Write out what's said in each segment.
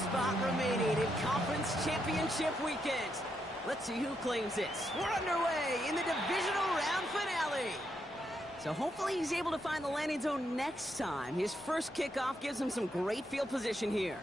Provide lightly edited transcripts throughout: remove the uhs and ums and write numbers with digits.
spot remaining in Conference Championship Weekend. Let's see who claims it. We're underway in the divisional round finale. So hopefully he's able to find the landing zone next time. His first kickoff gives him some great field position here.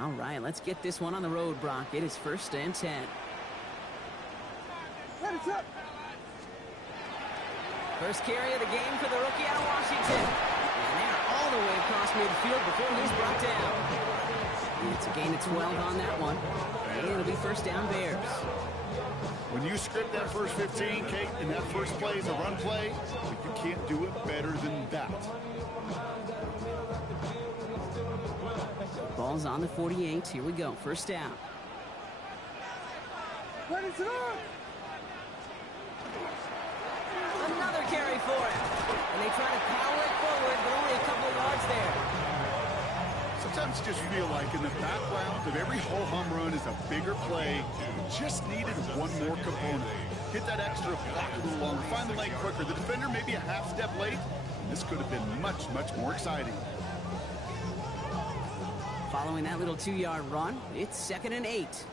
All right, let's get this one on the road, Brock. It is 1st and 10. First carry of the game for the rookie out of Washington. And they're all the way across midfield before he's brought down. It's a gain of 12 on that one. And it'll be 1st down Bears. When you script that first 15, Kate, and that first play is a run play, you can't do it better than that. Ball's on the 48. Here we go. 1st down. Another carry for him. And they try to power it forward, but only a couple of yards there. Sometimes you just feel like in the background of every ho-hum run is a bigger play. You just needed one more component. Hit that extra block a little longer. Find the lane quicker. The defender may be a half step late. This could have been much, much more exciting. Following that little 2-yard run, it's 2nd and 8.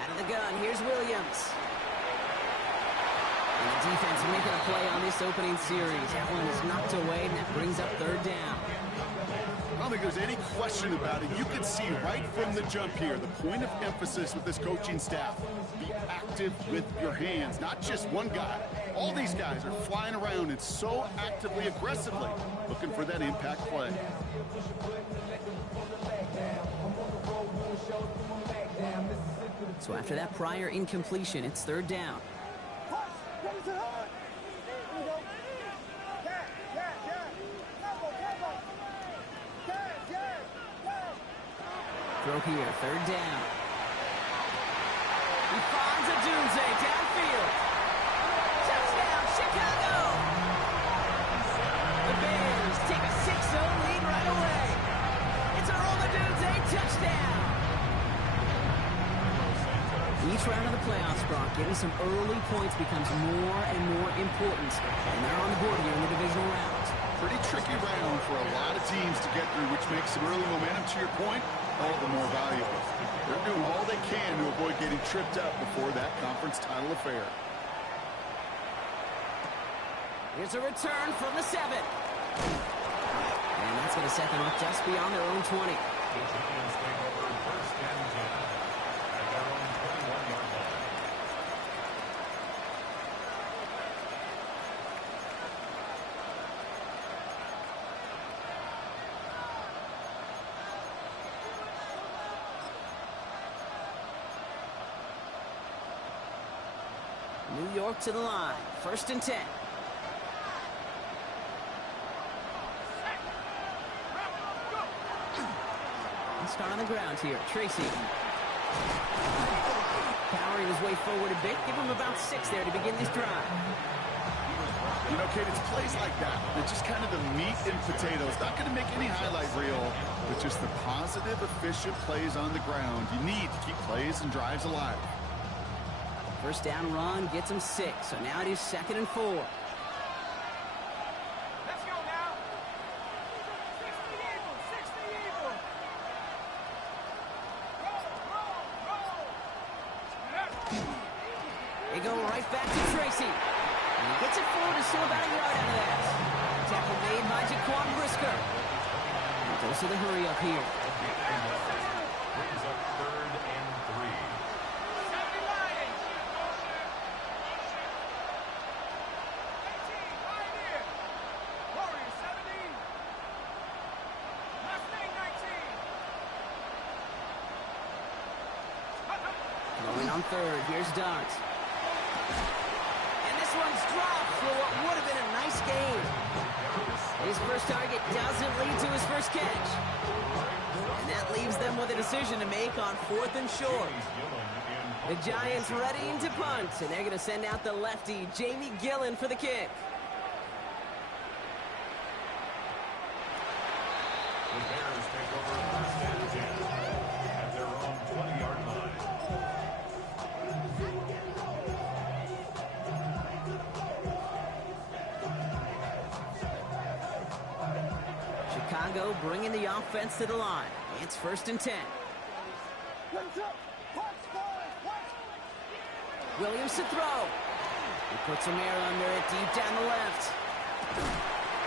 Out of the gun, here's Williams. And the defense making a play on this opening series. That one is knocked away, and that brings up 3rd down. I don't think there's any question about it. You can see right from the jump here, the point of emphasis with this coaching staff. Be active with your hands, not just one guy. All these guys are flying around and so actively, aggressively looking for that impact play. So after that prior incompletion, it's 3rd down. Throw here, 3rd down. He finds a Dunze downfield. Touchdown, Chicago! The Bears take a 6-0 lead right away. It's a Dunze touchdown. Each round of the playoffs, Brock, getting some early points becomes more and more important. And they're on the board here in the divisional round. Pretty tricky round for a lot of teams to get through, which makes some early momentum, to your point, all the more valuable. They're doing all they can to avoid getting tripped up before that conference title affair. Here's a return from the 7. And that's going to set them up just beyond their own 20. New York to the line. 1st and 10. Let's start on the ground here. Tracy. Powering his way forward a bit. Give him about 6 there to begin this drive. You know, Kate, it's plays like that. They're just kind of the meat and potatoes. Not going to make any highlight reel, but just the positive, efficient plays on the ground. You need to keep plays and drives alive. 1st down run gets him 6. So now it is 2nd and 4. Let's go now. 60 Eagle. They go right back to Tracy. And he gets it forward to still about a yard out of that. Tackle made by Jaquan Brisker. And goes to the hurry up here. Brings up 3rd and 3. Going on 3rd. Here's Dart. And this one's dropped for what would have been a nice gain first target doesn't lead to his first catch. And that leaves them with a decision to make on 4th and short. The Giants ready to punt, and they're going to send out the lefty, Jamie Gillen, for the kick. The Bears take over first and 10 at their own 20-yard line. Chicago bringing the offense to the line. It's 1st and 10. Williams to throw. He puts some air under it deep down the left.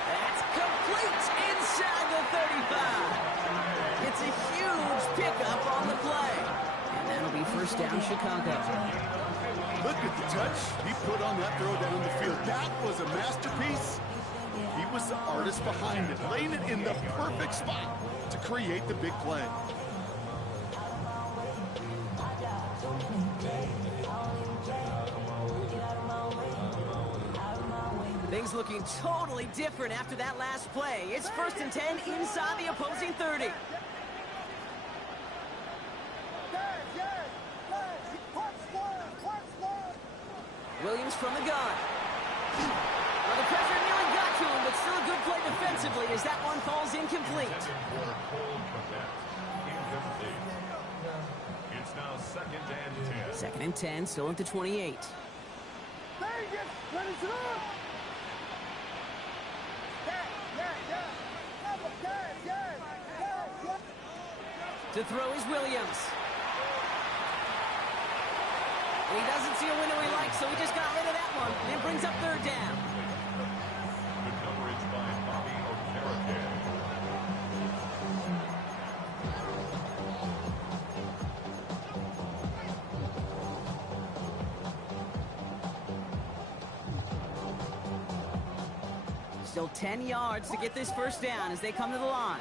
That's complete inside the 35. It's a huge pickup on the play. And that'll be first down, Chicago. Look at the touch he put on that throw down the field. That was a masterpiece. He was the artist behind it, laying it in the perfect spot to create the big play. Things looking totally different after that last play. It's 1st and 10 inside the opposing 30. Williams from the gun. Well, the pressure nearly got to him, but still a good play defensively as that one falls incomplete. It's now 2nd and 10. 2nd and 10, still at the 28. To throw is Williams. He doesn't see a window he likes, so he just got rid of that one. And it brings up 3rd down. Good coverage by Bobby Okereke. Still 10 yards to get this first down as they come to the line.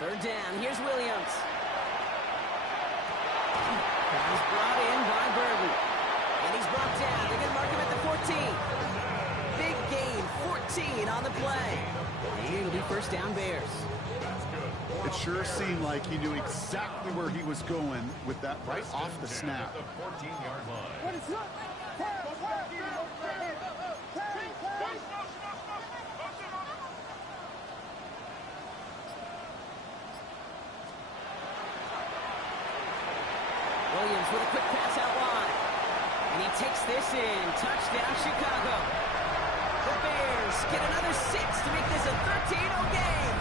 Third down, here's Williams. He's brought in by Burton. And he's brought down. They're going to mark him at the 14. Big gain, 14 on the play. And it'll be first down, Bears. It sure seemed like he knew exactly where he was going with that right off the snap. The 14-yard line. Williams with a quick pass out wide. And he takes this in. Touchdown, Chicago. The Bears get another 6 to make this a 13-0 game.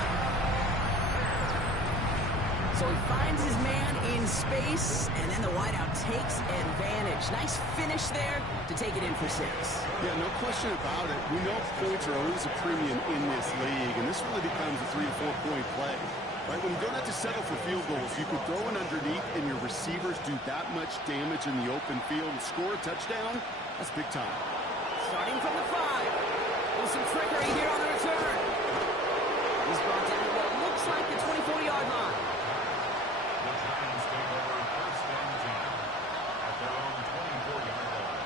So he finds his man in space, and then the wideout takes advantage. Nice finish there to take it in for 6. Yeah, no question about it. We know points are always a premium in this league, and this really becomes a 3- or 4-point play. Right, when you don't have to settle for field goals, you can throw it underneath and your receivers do that much damage in the open field and score a touchdown. That's big time. Starting from the 5. With some trickery here on the return. He's brought down to what looks like the 24-yard line. The Giants take over first and 10 at their own 24-yard line.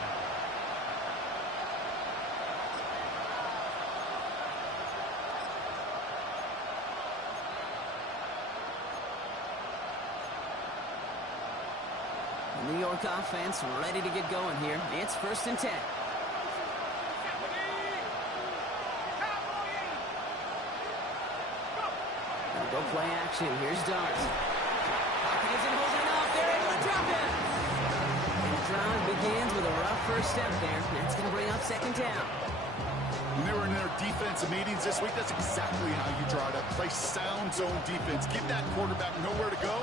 New York offense ready to get going here. It's 1st and 10. They'll go play action. Here's Dirk. Pocket isn't holding enough. They're able to drop it. And the drive begins with a rough first step there. That's going to bring up 2nd down. When they were in their defensive meetings this week, that's exactly how you draw it up. Play sound zone defense. Give that quarterback nowhere to go.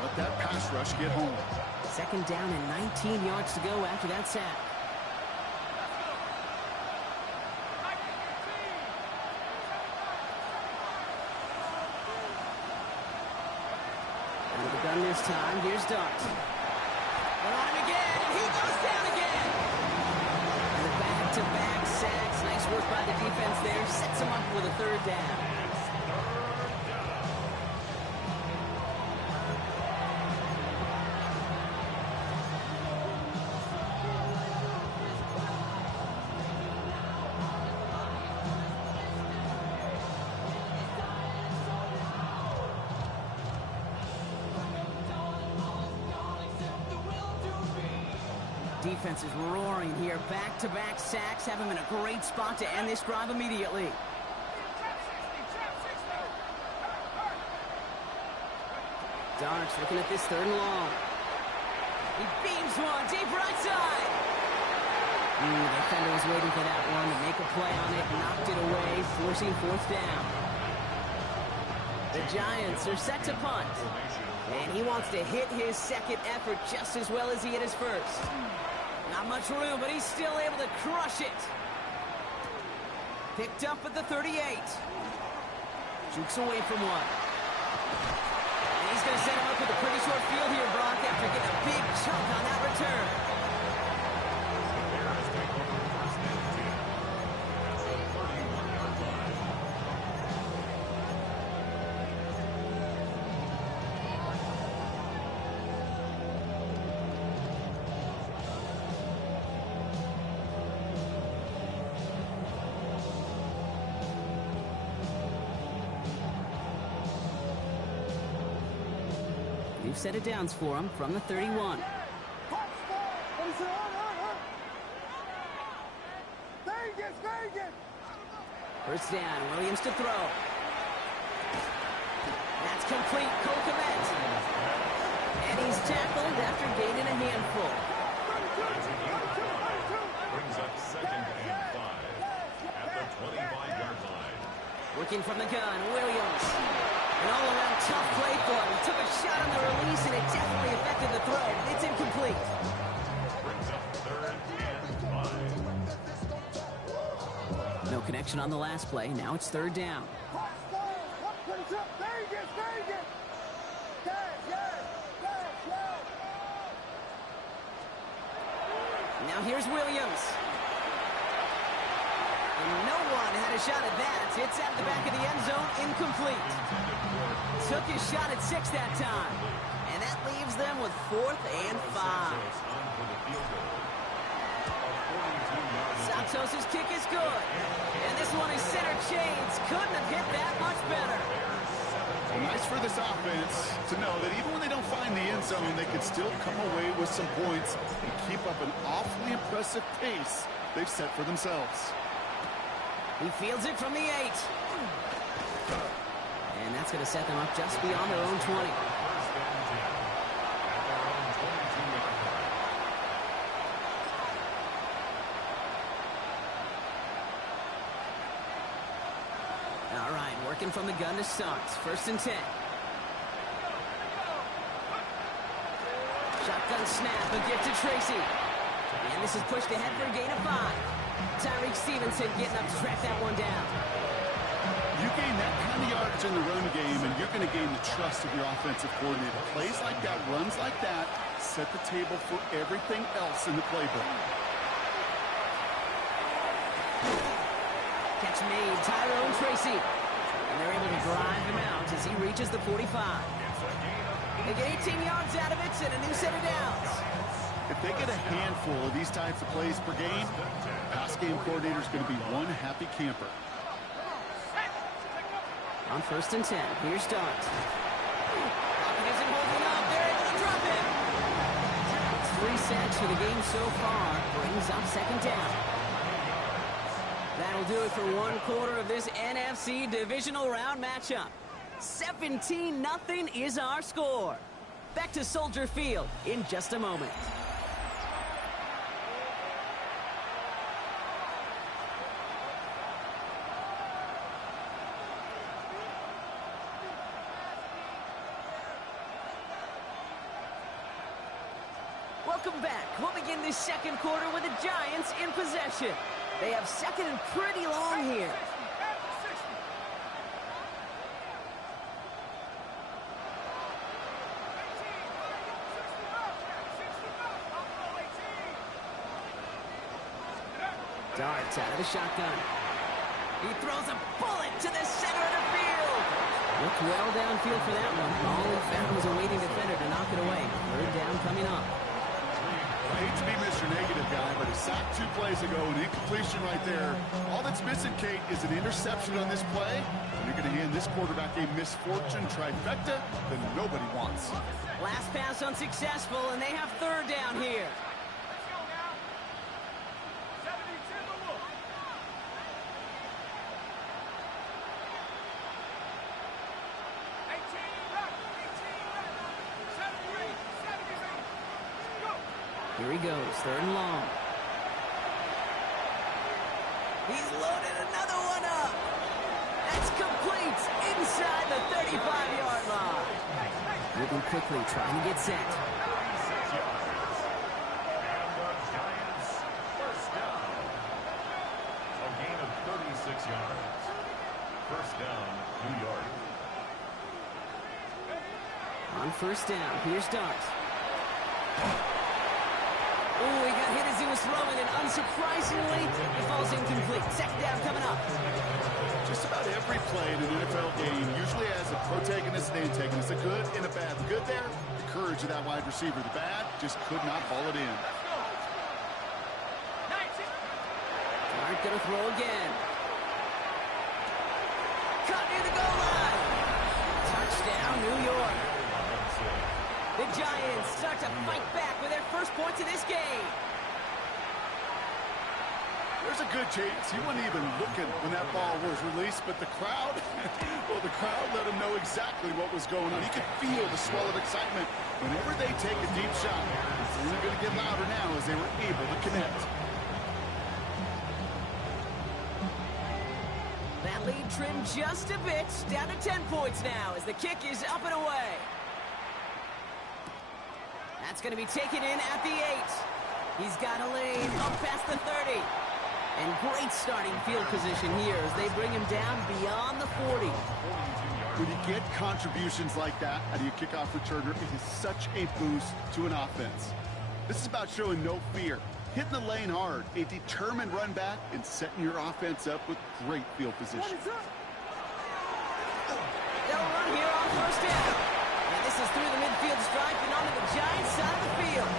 Let that pass rush get home. 2nd down and 19 yards to go after that sack. Out of the gun this time, here's Dirk. They're on him again, and he goes down again. And the back-to-back sacks. Nice work by the defense there. Sets him up with a 3rd down. defense is roaring here. Back-to-back sacks have him in a great spot to end this drive immediately. Dark's looking at this 3rd and long. He beams one deep right side. The defender was waiting for that one to make a play on it, knocked it away, forcing 4th down. The Giants are set to punt. And he wants to hit his 2nd effort just as well as he hit his 1st. Not much room, but he's still able to crush it. Picked up at the 38. Jukes away from one. And he's going to set him up with a pretty short field here, Brock, after getting a big chunk on that return. We've set it downs for him from the 31. First down, Williams to throw. That's complete, Cole Kmet. And he's tackled after gaining a handful. Brings up 2nd and 5 at the 25-yard line. Working from the gun, Williams. An all-around tough play for him. He took a shot on the release, and it definitely affected the throw. It's incomplete. Brings up 3rd and 5. No connection on the last play. Now it's 3rd down. Now here's Williams. And no one had a shot at that. It's out of the back of the end zone, incomplete. Took his shot at 6 that time. And that leaves them with 4th and 5. Santos' kick is good. And this one is center chains. Couldn't have hit that much better. Well, nice for this offense to know that even when they don't find the end zone, they can still come away with some points and keep up an awfully impressive pace they've set for themselves. He fields it from the 8. And that's going to set them up just beyond their own 20. All right, working from the gun to start. 1st and 10. Shotgun snap, a gift to Tracy. And this is pushed ahead for a gain of 5. Tyreek Stevenson getting up to track that one down. You gain that kind of yardage in the run game, and you're going to gain the trust of your offensive coordinator. Plays like that, runs like that, set the table for everything else in the playbook. Catch made, Tyrone Tracy. And they're able to drive him out as he reaches the 45. They get 18 yards out of it and a new set of downs. If they get a handful of these types of plays per game, pass game coordinator is going to be one happy camper. On 1st and 10, here's Dirk. Pocket isn't holding up. They're able to drop him. It's 3 sacks for the game so far. Brings up 2nd down. That'll do it for 1 quarter of this NFC divisional round matchup. 17-0 is our score. Back to Soldier Field in just a moment. Welcome back. We'll begin this 2nd quarter with the Giants in possession. They have 2nd and pretty long here. Darts out of the shotgun. He throws a bullet to the center of the field. Looked well downfield for that one. All he found was a waiting defender to knock it away. 3rd down coming up. I hate to be Mr. Negative guy, but he sacked 2 plays ago, an incompletion right there. All that's missing, Kate, is an interception on this play. And you're going to hand this quarterback a misfortune trifecta that nobody wants. Last pass unsuccessful, and they have 3rd down here. Here he goes, 3rd and long. He's loaded another one up. That's complete inside the 35-yard line. Moving quickly, trying to get set. 36 yards. And the Giants first down. A gain of 36 yards. First down, New York. On 1st down, here's Dirk. Oh, he got hit as he was throwing, and unsurprisingly, it falls incomplete. 2nd down coming up. Just about every play in an NFL game usually has a protagonist and antagonist, a good and a bad. The good there, the courage of that wide receiver. The bad, just could not haul it in. Dirk gonna throw again. Caught near the goal line. Touchdown, New York. The Giants start to fight back with their first points of this game. There's a good chance he wasn't even looking when that ball was released, but the crowd, well, the crowd let him know exactly what was going on. He could feel the swell of excitement. Whenever they take a deep shot, it's only going to get louder now as they were able to connect. That lead trimmed just a bit, down to 10 points now as the kick is up and away. That's going to be taken in at the 8. He's got a lane up past the 30. And great starting field position here as they bring him down beyond the 40. When you get contributions like that out of your kickoff returner, it is such a boost to an offense. This is about showing no fear, hitting the lane hard, a determined run back, and setting your offense up with great field position. They'll run here on 1st down. And this is through the midfield stripe and onto the Giants side of the field.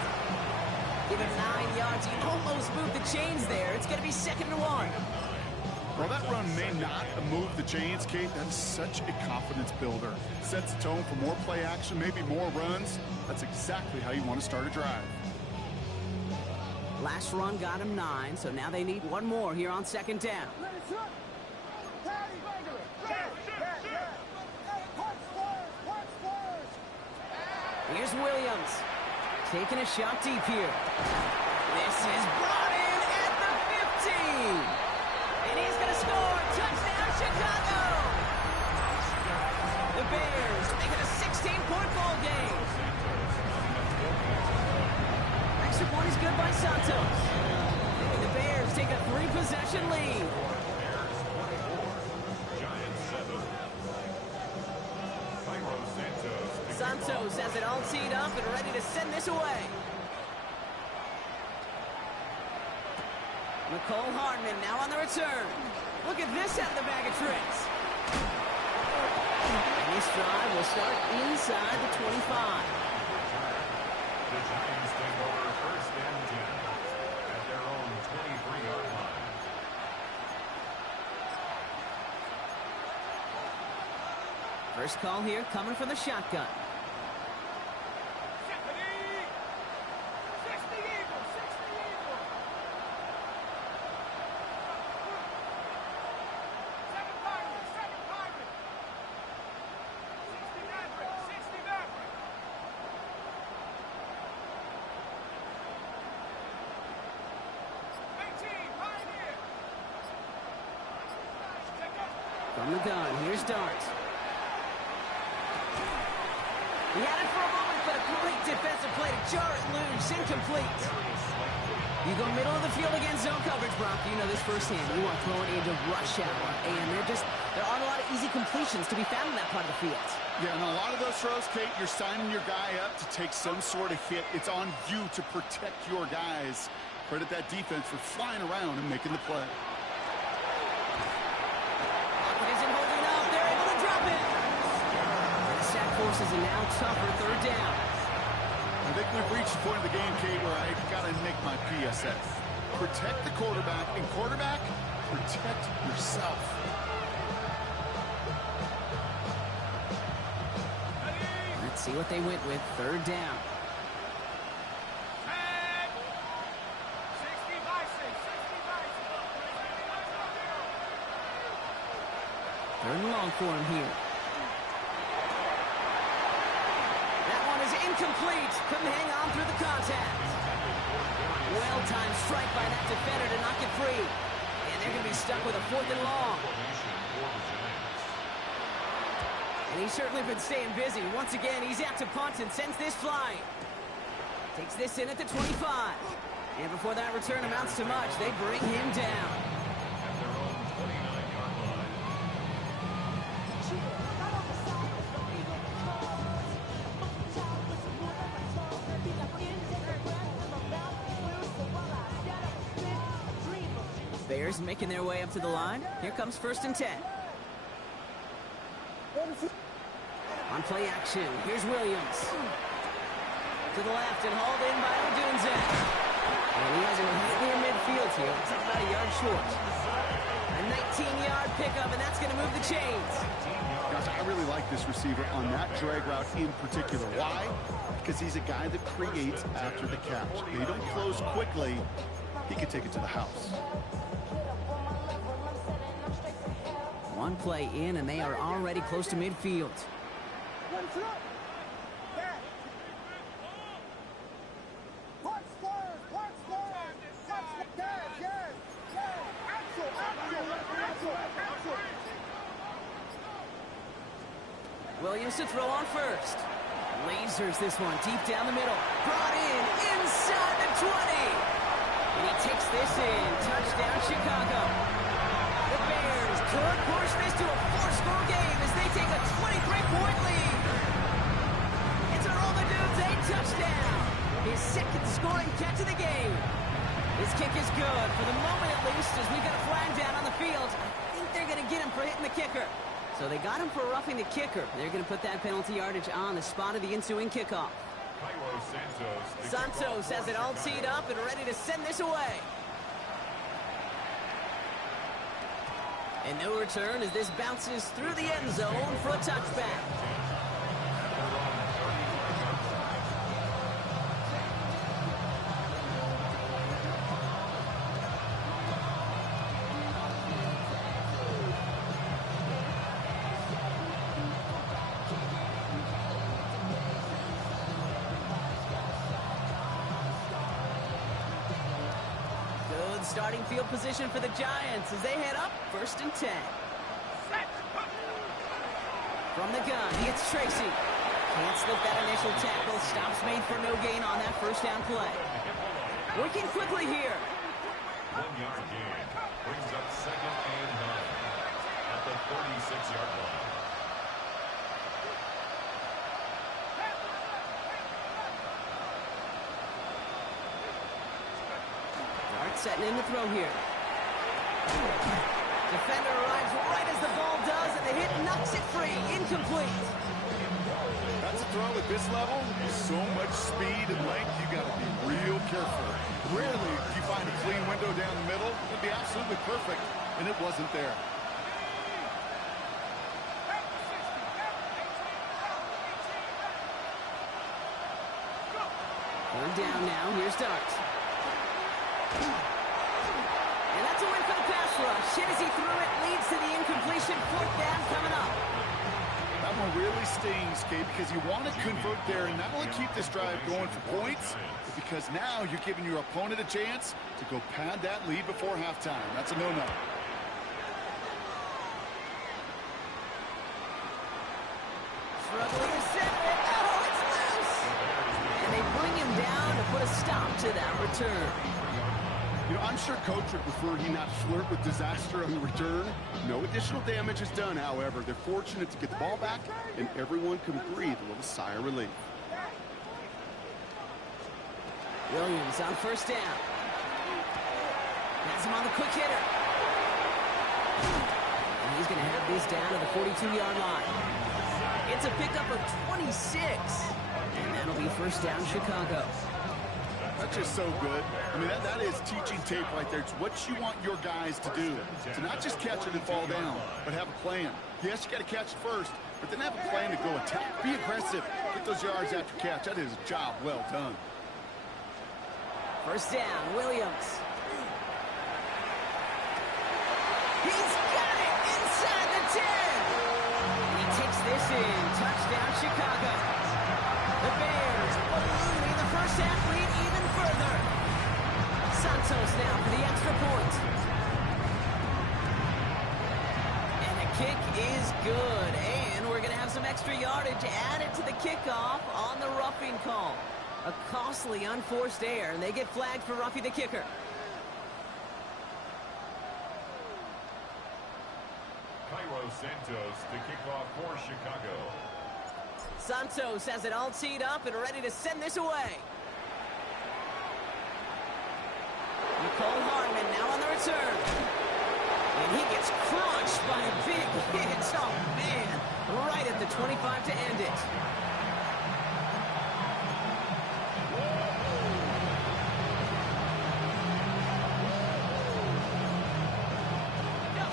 Give him 9 yards. He almost moved the chains there. It's going to be 2nd and 1. Well, that run may not move the chains, Kate. That's such a confidence builder. Sets the tone for more play action, maybe more runs. That's exactly how you want to start a drive. Last run got him 9, so now they need one more here on 2nd down. Here's Williams. Taking a shot deep here. This is brought in at the 15. And he's going to score. Touchdown, Chicago. The Bears make it a 16-point ball game. Extra point is good by Santos. And the Bears take a 3-possession lead. Bears 24, Giants 7. Santos has it all teed up and ready to send this away. Nicole Hardman now on the return. Look at this out of the bag of tricks. And this drive will start inside the 25. The Giants take over 1st and 10 at their own 23-yard line. First call here coming from the shotgun. From the gun, here's Dirk. He had it for a moment, but a great defensive play to jar it loose, incomplete. You go middle of the field against zone coverage, Brock. You know this firsthand. You want throwing into rush hour, and there aren't a lot of easy completions to be found in that part of the field. Yeah, and a lot of those throws, Kate, you're signing your guy up to take some sort of hit. It's on you to protect your guys. Credit that defense for flying around and making the play. Forces a now tougher 3rd down. I think we've reached the point of the game, Kate, where I got to make my PSA. Protect the quarterback, and quarterback, protect yourself. Let's see what they went with. 3rd down. 3rd and long for him here. Incomplete. Couldn't hang on through the contact. Well-timed strike by that defender to knock it free. And they're going to be stuck with a 4th and long. And he's certainly been staying busy. Once again, he's out to punt and sends this flying. Takes this in at the 25. And before that return amounts to much, they bring him down. At their own 29-yard line. Bears making their way up to the line. Here comes 1st and 10. On play action, here's Williams. To the left and hauled in by Odunze. And he has him right near midfield here. Looks like about a yard short. A 19-yard pickup, and that's going to move the chains. Gosh, I really like this receiver on that drag route in particular. Why? Because he's a guy that creates after the catch. They don't close quickly. He can take it to the house. One play in, and they are already close to midfield. Williams to throw on first. Lasers this one deep down the middle. Brought in inside the 20. And he takes this in. Touchdown, Chicago. The Bears could push this to a 4-score game as they take a 23-point lead. It's a roll the dudes, a touchdown. His 2nd scoring catch of the game. His kick is good for the moment at least, as we've got a flag down on the field. I think they're going to get him for hitting the kicker. So they got him for roughing the kicker. They're going to put that penalty yardage on the spot of the ensuing kickoff. Santos has it all teed up and ready to send this away. And no return as this bounces through the end zone for a touchback. Starting field position for the Giants as they head up 1st and 10. From the gun, it's Tracy. Can't slip that initial tackle. Stops made for no gain on that 1st down play. Working quickly here. 1-yard gain brings up 2nd and 9 at the 36-yard line. Setting in the throw here. Defender arrives right as the ball does, and the hit knocks it free. Incomplete. That's a throw at this level. So much speed and length, you got to be real careful. Rarely do you find a clean window down the middle. It'd be absolutely perfect, and it wasn't there. Third down now. Here's Dirk. And that's a win for the pass rush. Hit as he threw it, leads to the incompletion. 4th down coming up. That one really stings, Kate, because you want to convert there and not only keep this drive going for points, but because now you're giving your opponent a chance to go pad that lead before halftime. That's a no-no. Struggling to set it. Oh, it's loose. And they bring him down to put a stop to that return. You know, I'm sure Coach would prefer he not flirt with disaster on the return. No additional damage is done, however. They're fortunate to get the ball back, and everyone can breathe a little sigh of relief. Williams on 1st down. Has him on the quick hitter. And he's going to have this down to the 42-yard line. It's a pickup of 26. And that'll be 1st down, Chicago. That's just so good. I mean, that is teaching tape right there. It's what you want your guys to do. To not just catch it and fall down, but have a plan. Yes, you got to catch it first, but then have a plan to go attack. Be aggressive. Get those yards after catch. That is a job well done. 1st down, Williams. He's got it inside the 10. He takes this in. Touchdown, Chicago. The Bears ballooning the 1st half lead even further. extra point. And the kick is good. And we're going to have some extra yardage added to the kickoff on the roughing call. A costly unforced error, and they get flagged for roughing the kicker. Cairo Santos to kick off for Chicago. Santos has it all teed up and ready to send this away. Nicole Hardman now on the return. And he gets crushed by a big hit. Oh, man. Right at the 25 to end it.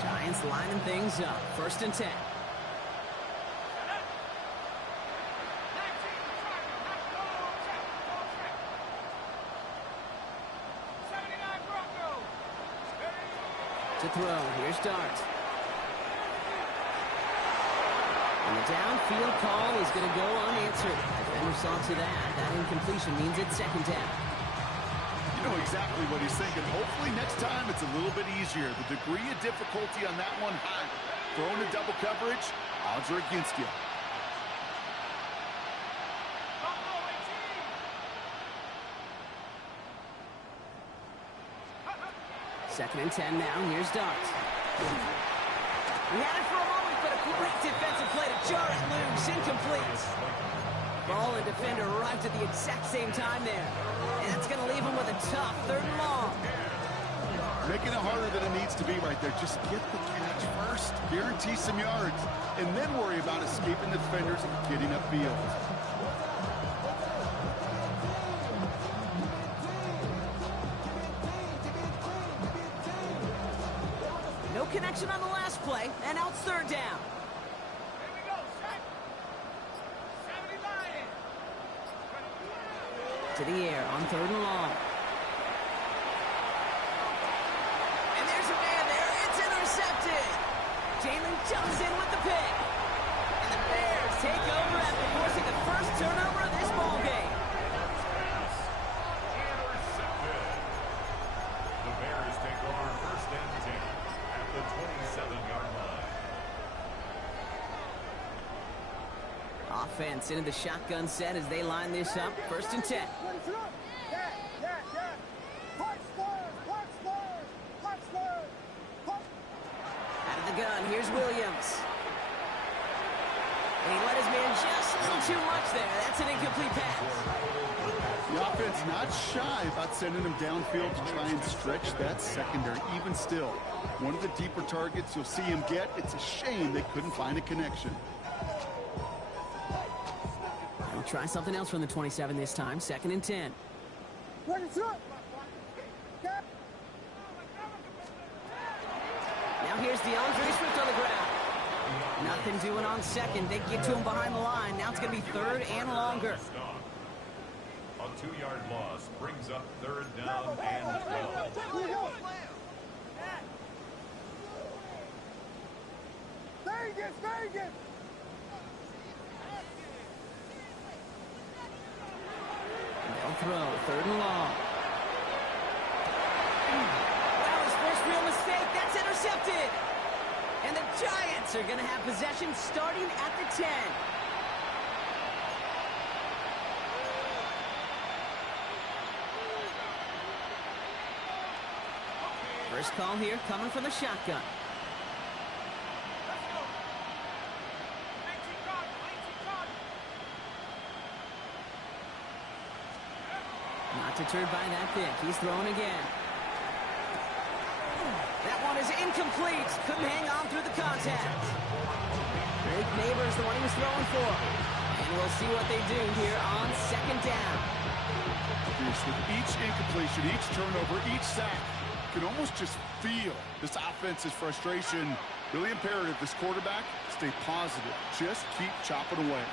Giants lining things up. 1st and 10. To throw. Here's Dirk. And the downfield call is going to go unanswered. Defender saw to that. That incompletion means it's 2nd down. You know exactly what he's thinking. Hopefully next time it's a little bit easier. The degree of difficulty on that one high. Throwing to double coverage, odds are against you. Second and 10 now. Here's Dirk. We had it for a moment, but a great defensive play to jar it loose. Incomplete. Ball and defender arrived at the exact same time there. And that's going to leave him with a tough 3rd and long. Making it harder than it needs to be right there. Just get the catch first. Guarantee some yards. And then worry about escaping the defenders and getting upfield. No connection on the last play, and now it's 3rd down. Here we go, set. 70 Lions. To the air on 3rd and long. And there's a man there. It's intercepted. Jalen jumps in with the pick. And the Bears take over after forcing the first turnover of this ball game. Intercepted. The Bears take over 1st and 10 at the 27-yard line. Offense into the shotgun set as they line this up. 1st and 10. Out of the gun, here's Williams. And he let his man just a little too much there. That's an incomplete pass. The offense not shy about sending them downfield to try and stretch that secondary. Even still, one of the deeper targets you'll see him get. It's a shame they couldn't find a connection. We'll try something else from the 27 this time. 2nd and 10. Now here's DeAndre Swift on the ground. Nothing doing on 2nd. They get to him behind the line. Now it's going to be 3rd and longer. A 2-yard loss brings up 3rd down and 12. Vegas! They'll throw. 3rd and long. Wow, his first real mistake. That's intercepted. And the Giants are going to have possession starting at the 10. First call here coming from the shotgun. Not deterred by that pick. He's throwing again. That one is incomplete. Couldn't hang on through the contact. Blake Neighbors, the one he was throwing for. And we'll see what they do here on 2nd down. With each incompletion, each turnover, each sack, you can almost just feel this offense's frustration. Really imperative, this quarterback, stay positive. Just keep chopping away.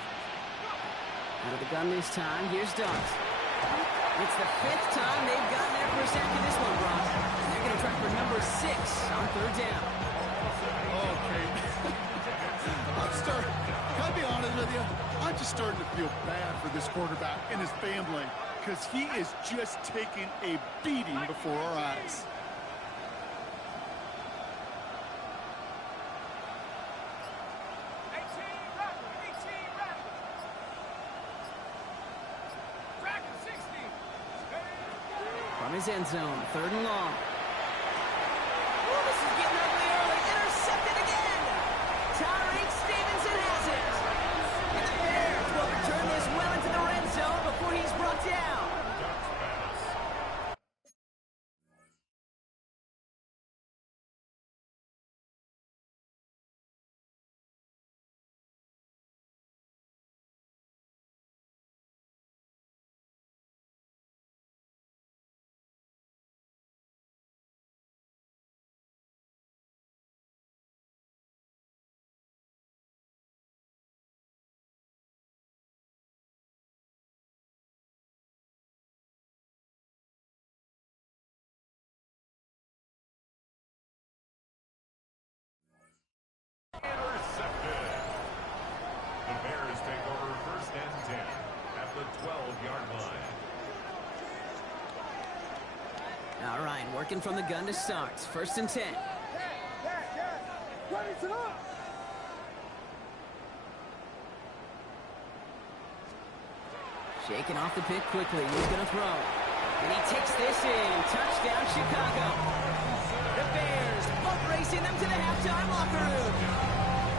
Out of the gun this time, here's Dirk. It's the 5th time they've gotten there for a sack in this one, Brock. And they're going to try for number 6 on 3rd down. Okay. Can I be honest with you? I'm just starting to feel bad for this quarterback and his family because he is just taking a beating before our eyes. From his end zone, 3rd and long. Oh, this is getting ugly early. Intercepted again. Tyreek Stevenson has it. And the Bears will return this well into the red zone before he's brought down. Intercepted. The Bears take over 1st and 10 at the 12-yard line. All right, working from the gun to start. 1st and 10. Ready to up. Shaking off the pick quickly. He's going to throw. And he takes this in. Touchdown, Chicago. The Bears boat racing them to the halftime locker room.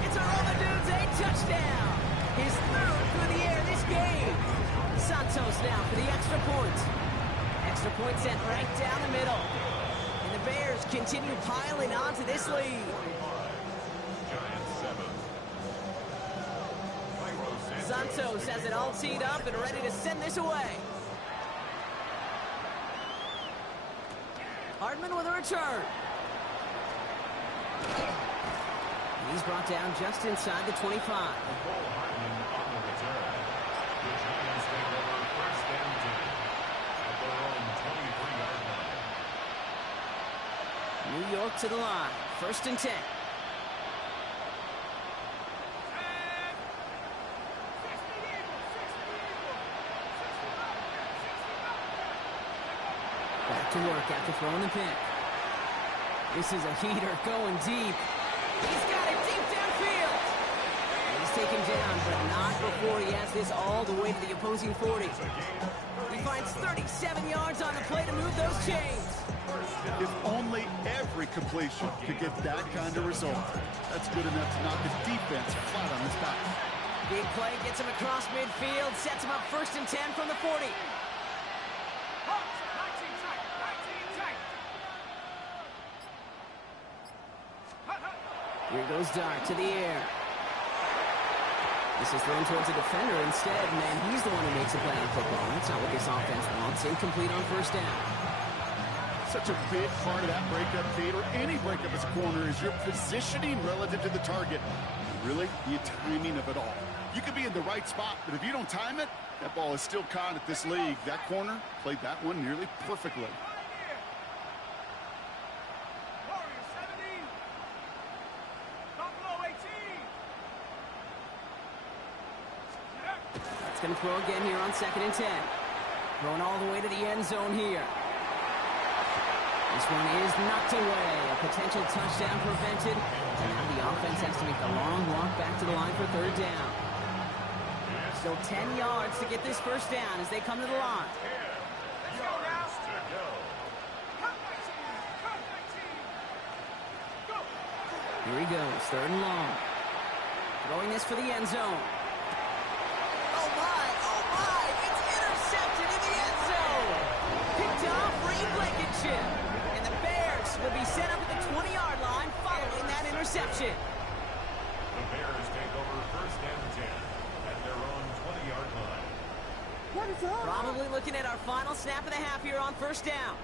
It's a roll the dudes, a touchdown. His 3rd through the air this game. Santos now for the extra point. Extra point sent right down the middle. And the Bears continue piling on to this lead. Giants 7. Santos has it all teed up and ready to send this away. Hardman with a return. He's brought down just inside the 25. Cole Hardman on the return. The Giants take over 1st and 10 at their own 23-yard line. New York to the line. 1st and 10. Back to work after throwing the pick. This is a heater going deep. He's got it deep downfield. He's taken down, but not before he has this all the way to the opposing 40. He finds 37 yards on the play to move those chains. If only every completion could get that kind of result. That's good enough to knock the defense flat on his back. Big play gets him across midfield, sets him up 1st and 10 from the 40. Here goes Dirk to the air. This is thrown towards a defender instead, and he's the one who makes a play on football. That's not what this offense wants. Incomplete on 1st down. Such a big part of that breakup, Kate, or any breakup as a corner, is your positioning relative to the target. Really, the timing of it all. You could be in the right spot, but if you don't time it, that ball is still caught at this league. That corner played that one nearly perfectly. Going to throw again here on 2nd and 10. Throwing all the way to the end zone here. This one is knocked away. A potential touchdown prevented. And now the offense has to make a long walk back to the line for 3rd down. Still 10 yards to get this 1st down as they come to the line. Here he goes, 3rd and long. Throwing this for the end zone. Oh my, it's intercepted in the end zone. Picked off Reed Blankenship. And the Bears will be set up at the 20-yard line following that interception. The Bears take over 1st and 10 at their own 20-yard line. Probably looking at our final snap of the half here on 1st down.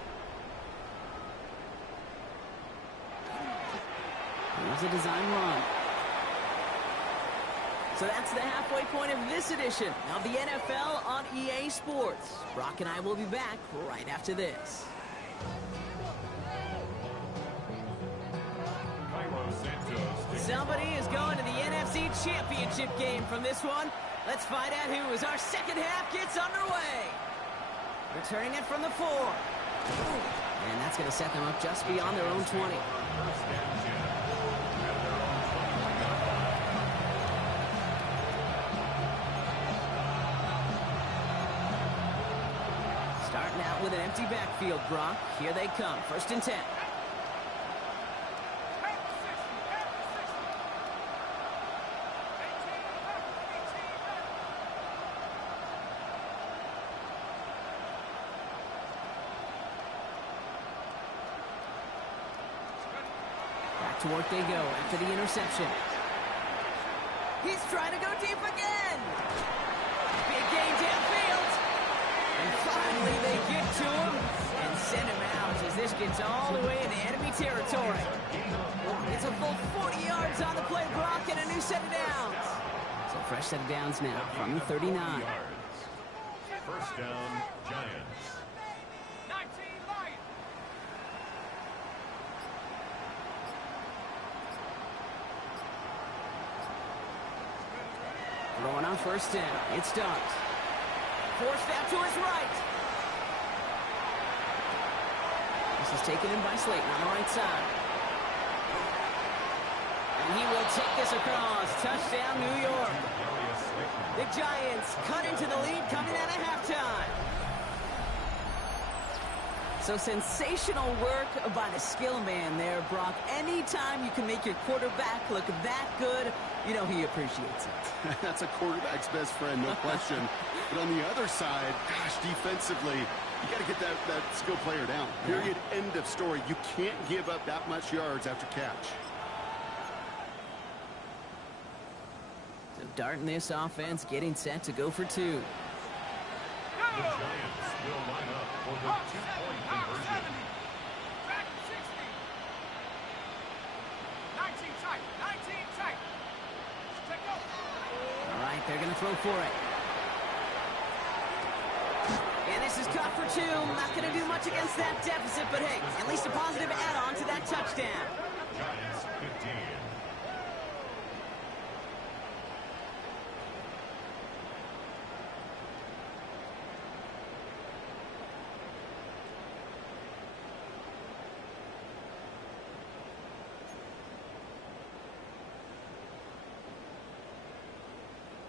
Here's a design run. So that's the halfway point of this edition of the NFL on EA Sports. Brock and I will be back right after this. Somebody is going to the NFC Championship game from this one. Let's find out who as our second half gets underway. Returning it from the 4. And that's going to set them up just beyond their own 20. Starting out with an empty backfield, Brock. Here they come. 1st and 10. Back to work they go after the interception. He's trying to go deep again. Big gain downfield. And finally they get to him and send him out as this gets all the way into enemy territory. It's a full 40 yards on the play, Brock, and a new set of downs. So fresh set of downs now from the 39. 1st down, Giants. 19 Lions. Throwing on 1st down. It's Dirk. Forced out to his right. This is taken in by Slayton on the right side. And he will take this across. Touchdown, New York. The Giants cut into the lead coming out of halftime. So sensational work by the skill man there, Brock. Anytime you can make your quarterback look that good, you know he appreciates it. That's a quarterback's best friend, no question. But on the other side, gosh, defensively, you got to get that skill player down. Period, end of story. You can't give up that much yards after catch. So darting this offense, getting set to go for 2. The Giants will line up for the 2-point conversion. Back 60. 19 tight. 19 tight. Check go. All right, they're going to throw for it. And this is caught for 2. Not going to do much against that deficit, but hey, at least a positive add-on to that touchdown. Giants 15.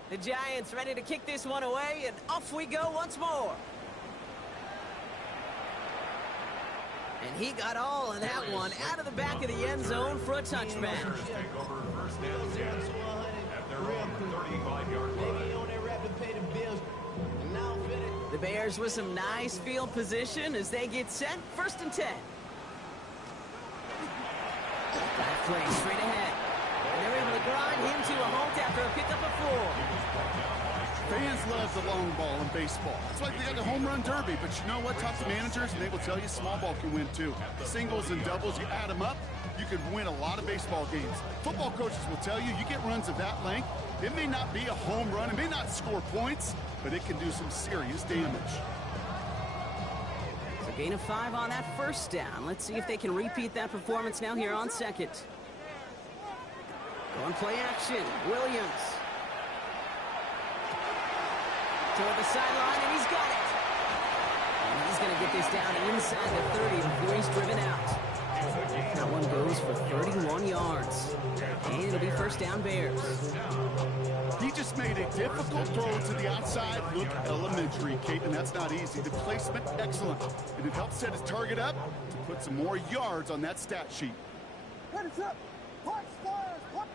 The Giants ready to kick this one away, and off we go once more. And he got all of that one out of the back of the end zone for a touchback. Take over 1st and 10 at their own 35-yard line. The Bears with some nice field position as they get set. 1st and 10. That play straight ahead. And they're able to grind him to a halt after a pickup of 4. Fans love the long ball in baseball. That's why they got the home run derby. But you know what? Talk to managers, and they will tell you small ball can win too. Singles and doubles, you add them up, you can win a lot of baseball games. Football coaches will tell you, you get runs of that length, it may not be a home run, it may not score points, but it can do some serious damage. So gain of 5 on that 1st down. Let's see if they can repeat that performance now here on 2nd. Going play action. Williams. Toward the sideline, and he's got it. And he's going to get this down inside the 30 before he's driven out. That one goes for 31 yards. And it'll be 1st down Bears. He just made a difficult throw to the outside look elementary, Kate, and that's not easy. The placement, excellent. And it helps set his target up to put some more yards on that stat sheet. What is up? Watch stars. What?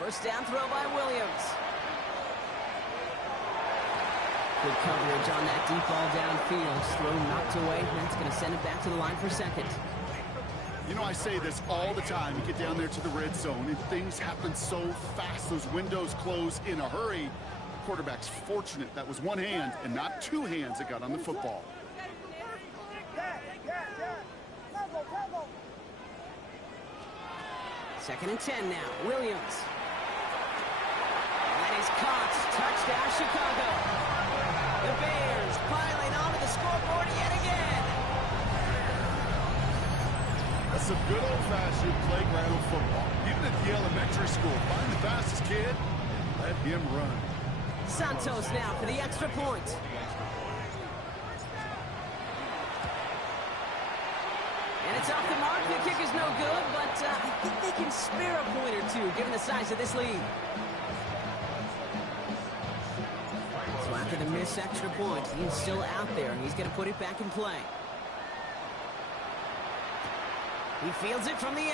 1st down throw by Williams. Good coverage on that deep ball downfield. Throw knocked away. That's going to send it back to the line for 2nd. You know, I say this all the time. You get down there to the red zone, and things happen so fast. Those windows close in a hurry. Quarterback's fortunate that was one hand and not 2 hands that got on the football. Second and 10 now. Williams. That is caught. Touchdown, Chicago. The Bears piling onto the scoreboard yet again. That's some good old-fashioned playground football. Even at the elementary school, find the fastest kid, let him run. Santos now for the extra point. And it's off the mark. The kick is no good, but I think they can spare a point or 2 given the size of this lead. So after the miss extra point. He's still out there, and he's going to put it back in play. He fields it from the 8.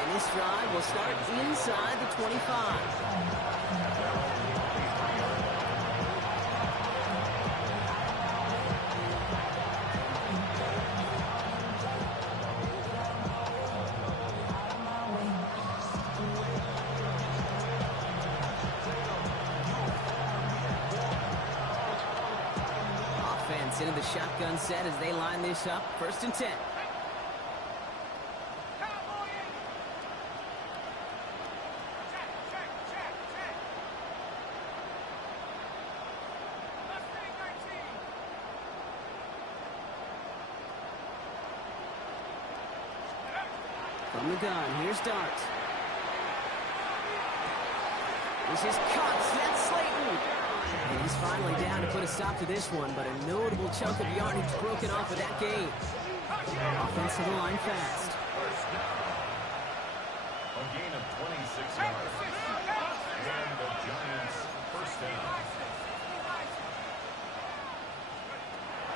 And this drive will start inside the 25. Into the shotgun set as they line this up. 1st and 10. From the gun, here's Dirk. This is Cox. That's Slayton. And he's finally down to put a stop to this one, but a notable chunk of yardage broken off of that game. Offensive line fast. A gain of 26 yards. And the Giants first down.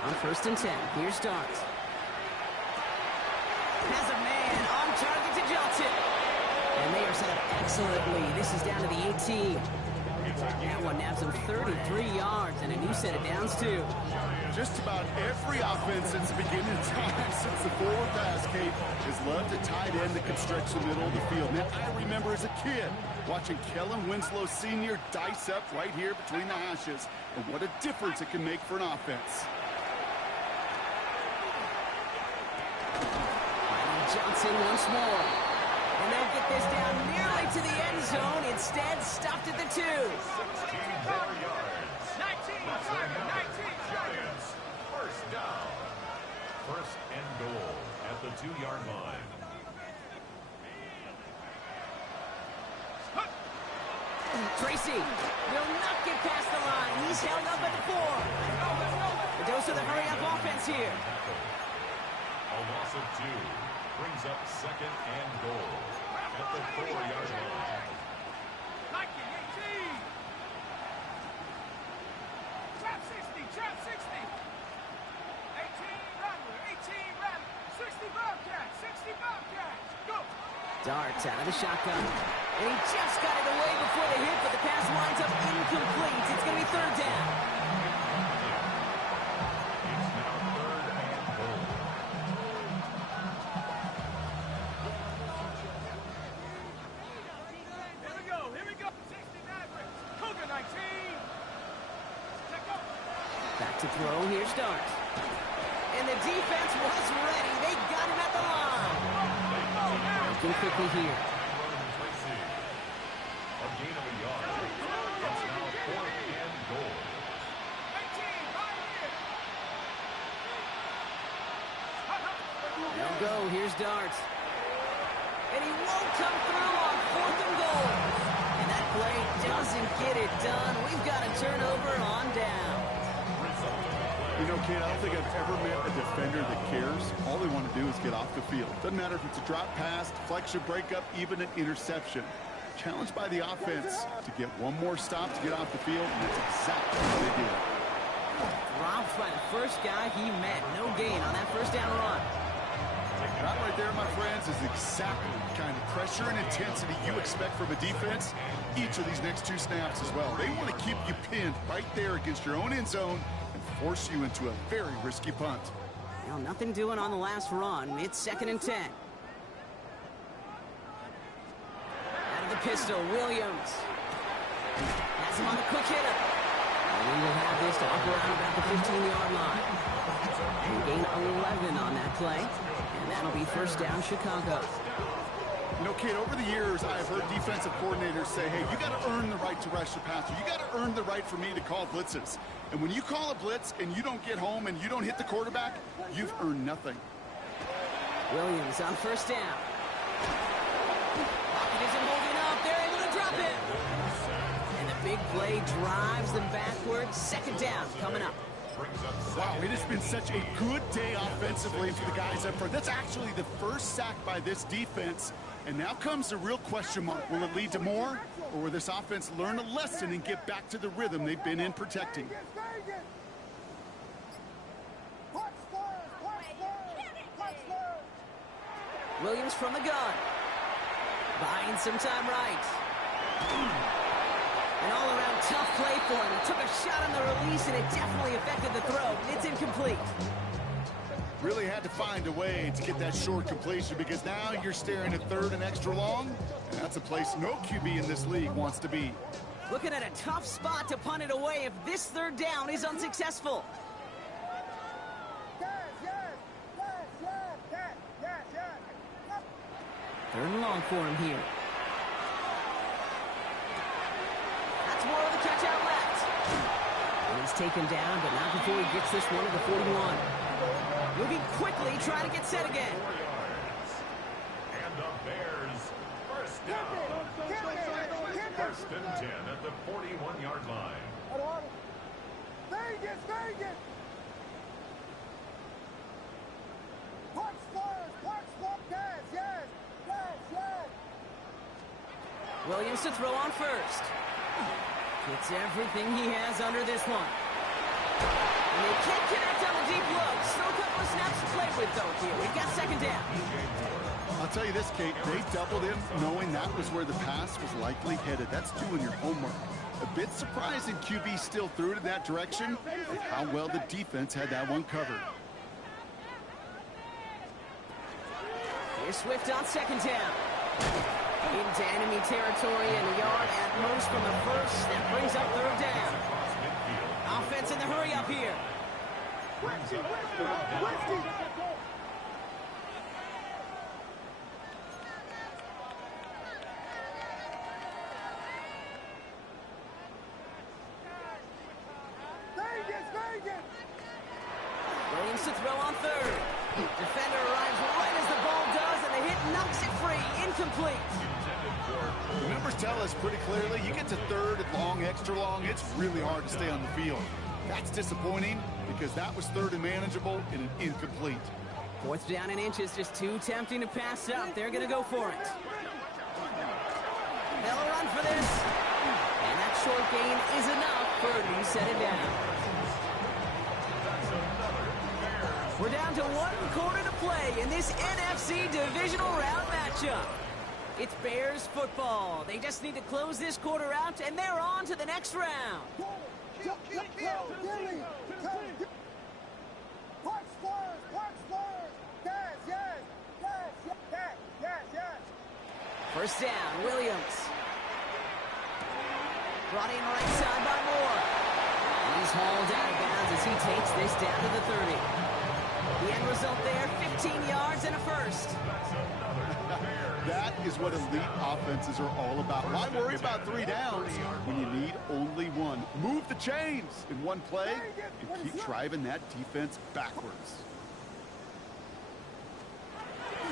On 1st and 10, here's Dirk. Has a man on target to Johnson. And they are set up excellently. This is down to the 18. That one nabs him 33 yards and a new set of downs, too. Just about every offense since the beginning of time, since the forward pass, Kate, has loved a tight end that can stretch the middle of the field. Now, I remember as a kid watching Kellen Winslow Sr. dice up right here between the hashes, and what a difference it can make for an offense. Johnson once more. And they'll get this down nearly to the end zone. Instead, stopped at the 2. 16 yards. 19 Giants. First down. 1st and goal at the 2-yard line. Tracy will not get past the line. He's held up at the 4. The dose of the hurry-up offense here. A loss of 2 brings up 2nd and goal at the 4-yard line. 19, 18. Trap 60, trap 60. 18 Rattler, 18 Rattler. 60 Bobcats, 60 Bobcats. Go. Darts out of the shotgun. And he just got it away before the hit, but the pass winds up incomplete. It's going to be 3rd down. It's now 3rd and goal. Here we go. 60 Mavericks. Cougar 19. Check up. Back to throw. Here's Dirk. And the defense was ready. They got him at the line. Looking quickly here. A gain of a yard. It's now 4th and goal. 18, right here. They'll go. Here's Dirk. And he won't come through on 4th and goal. And that play doesn't get it done. We've got a turnover on down. You know, kid, I don't think I've ever met a defender that cares. All they want to do is get off the field. Doesn't matter if it's a drop pass, deflection, breakup, even an interception. Challenged by the offense to get one more stop to get off the field, and that's exactly what they did. Dropped by the first guy he met. No gain on that 1st down run. That right there, my friends, is exactly the kind of pressure and intensity you expect from a defense each of these next 2 snaps as well. They want to keep you pinned right there against your own end zone and force you into a very risky punt. Well, nothing doing on the last run. It's 2nd and 10. Out of the pistol, Williams. Has him on the quick hitter. And we will have this to up around about the 15-yard line. And gain 11 on that play. And that'll be 1st down, Chicago. You know, kid, over the years, I've heard defensive coordinators say, hey, you got to earn the right to rush the passer. You got to earn the right for me to call blitzes. And when you call a blitz and you don't get home and you don't hit the quarterback, you've earned nothing. Williams on 1st down. Pocket isn't holding up. They're able to drop it. And the big play drives them backwards. 2nd down coming up. Wow, it has been such a good day offensively for the guys up front. That's actually the first sack by this defense. And now comes the real question mark. Will it lead to more? or will this offense learn a lesson and get back to the rhythm they've been in protecting? Williams from the gun. Buying some time right. An all-around tough play for him. He took a shot on the release, and it definitely affected the throw. It's incomplete. Really had to find a way to get that short completion because now you're staring at third and extra long, and that's a place no QB in this league wants to be. Looking at a tough spot to punt it away if this third down is unsuccessful. Third and long for him here. That's more of the catch out left. And he's taken down, but not before he gets this one to the 41. Moving quickly, trying to get set again. 4 yards. And the Bears first down. First and 10 at the 41-yard line. Vegas, Vegas! Punch first, yes, yes, yes, yes! Williams to throw on first. Gets everything he has under this one. And they can't connect on the deep low. Still a couple of snaps to play with, though, here. We've got second down. I'll tell you this, Kate, they doubled him knowing that was where the pass was likely headed. That's doing your homework. A bit surprising QB still threw it in that direction and how well the defense had that one covered. Here's Swift on second down. Into enemy territory and a yard at most from the first. That brings up third down. Offense in the hurry up here. Williams to throw on third. Defender arrives right as the ball does, and the hit knocks it free. Incomplete. The numbers tell us pretty clearly, you get to third and long, extra long, it's really hard to stay on the field. That's disappointing because that was third and manageable and an incomplete. Fourth down and inches, just too tempting to pass up. They're going to go for it. They'll run for this. And that short gain is enough for Purdy set it down. We're down to 1 quarter to play in this NFC divisional round matchup. It's Bears football. They just need to close this quarter out, and they're on to the next round. First down, Williams. Brought in right side by Moore. He's hauled out of bounds as he takes this down to the 30. The end result there, 15 yards and a first. That is what elite offenses are all about. Why worry about 3 downs when you need only 1? Move the chains in one play and keep driving that defense backwards.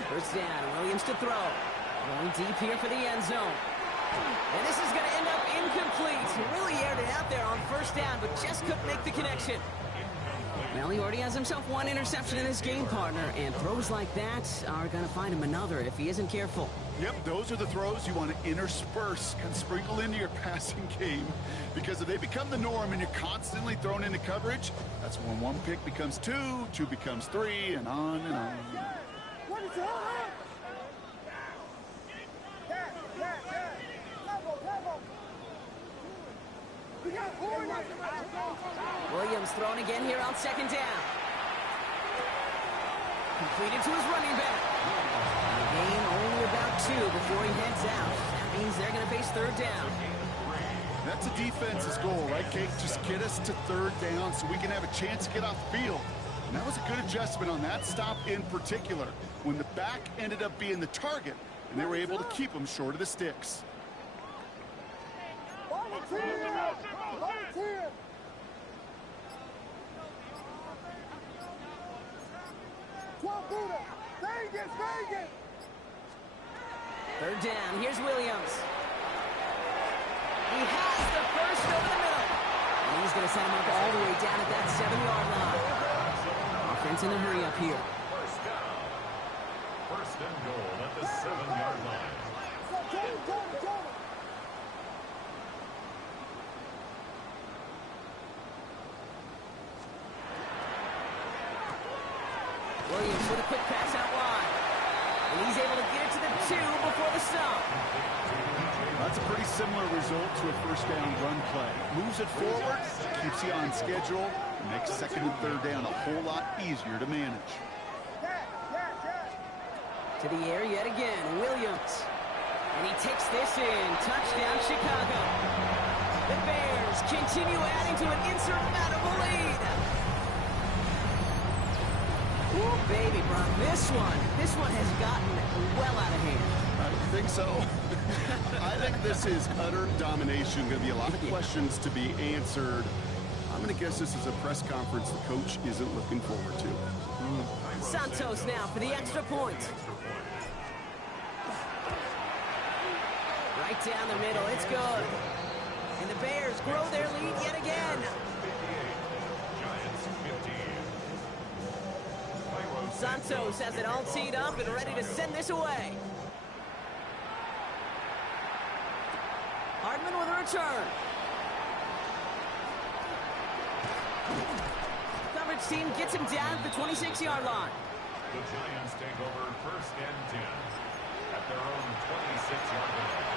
First down, Williams to throw. Going deep here for the end zone. And this is going to end up incomplete. He really aired it out there on first down, but just couldn't make the connection. Well, he already has himself 1 interception in his game, partner, and throws like that are going to find him another if he isn't careful. Yep, those are the throws you want to intersperse and sprinkle into your passing game, because if they become the norm and you're constantly thrown into coverage, that's when 1 pick becomes 2, 2 becomes 3, and on and on. Williams thrown again here on second down. Completed to his running back. And the gain only about 2 before he heads out. That means they're going to face third down. That's a defense's goal, right, Kate? Just get us to third down so we can have a chance to get off the field. And that was a good adjustment on that stop in particular, when the back ended up being the target, and they were able to keep him short of the sticks. Third down, here's Williams. He has the first over the middle. And he's going to set him up all the way down at that 7-yard line. Offense in a hurry up here. First down. First and goal at the 7-yard line. Williams with a quick pass out wide. And he's able to get it to the 2 before the stop. That's a pretty similar result to a first down run play. Moves it forward, keeps you on schedule, makes second and third down a whole lot easier to manage. To the air yet again, Williams. And he takes this in. Touchdown, Chicago. The Bears continue adding to an insurmountable lead. Ooh, baby, Brock, this one has gotten well out of hand. I don't think so. I think this is utter domination. Going to be a lot of questions to be answered. I'm going to guess this is a press conference the coach isn't looking forward to. Santos now for the extra point. Right down the middle, it's good. And the Bears grow their lead yet again. Santos has it all teed up and ready to send this away. Hardman with a return. Coverage team gets him down at the 26-yard line. The Giants take over first and 10 at their own 26-yard line.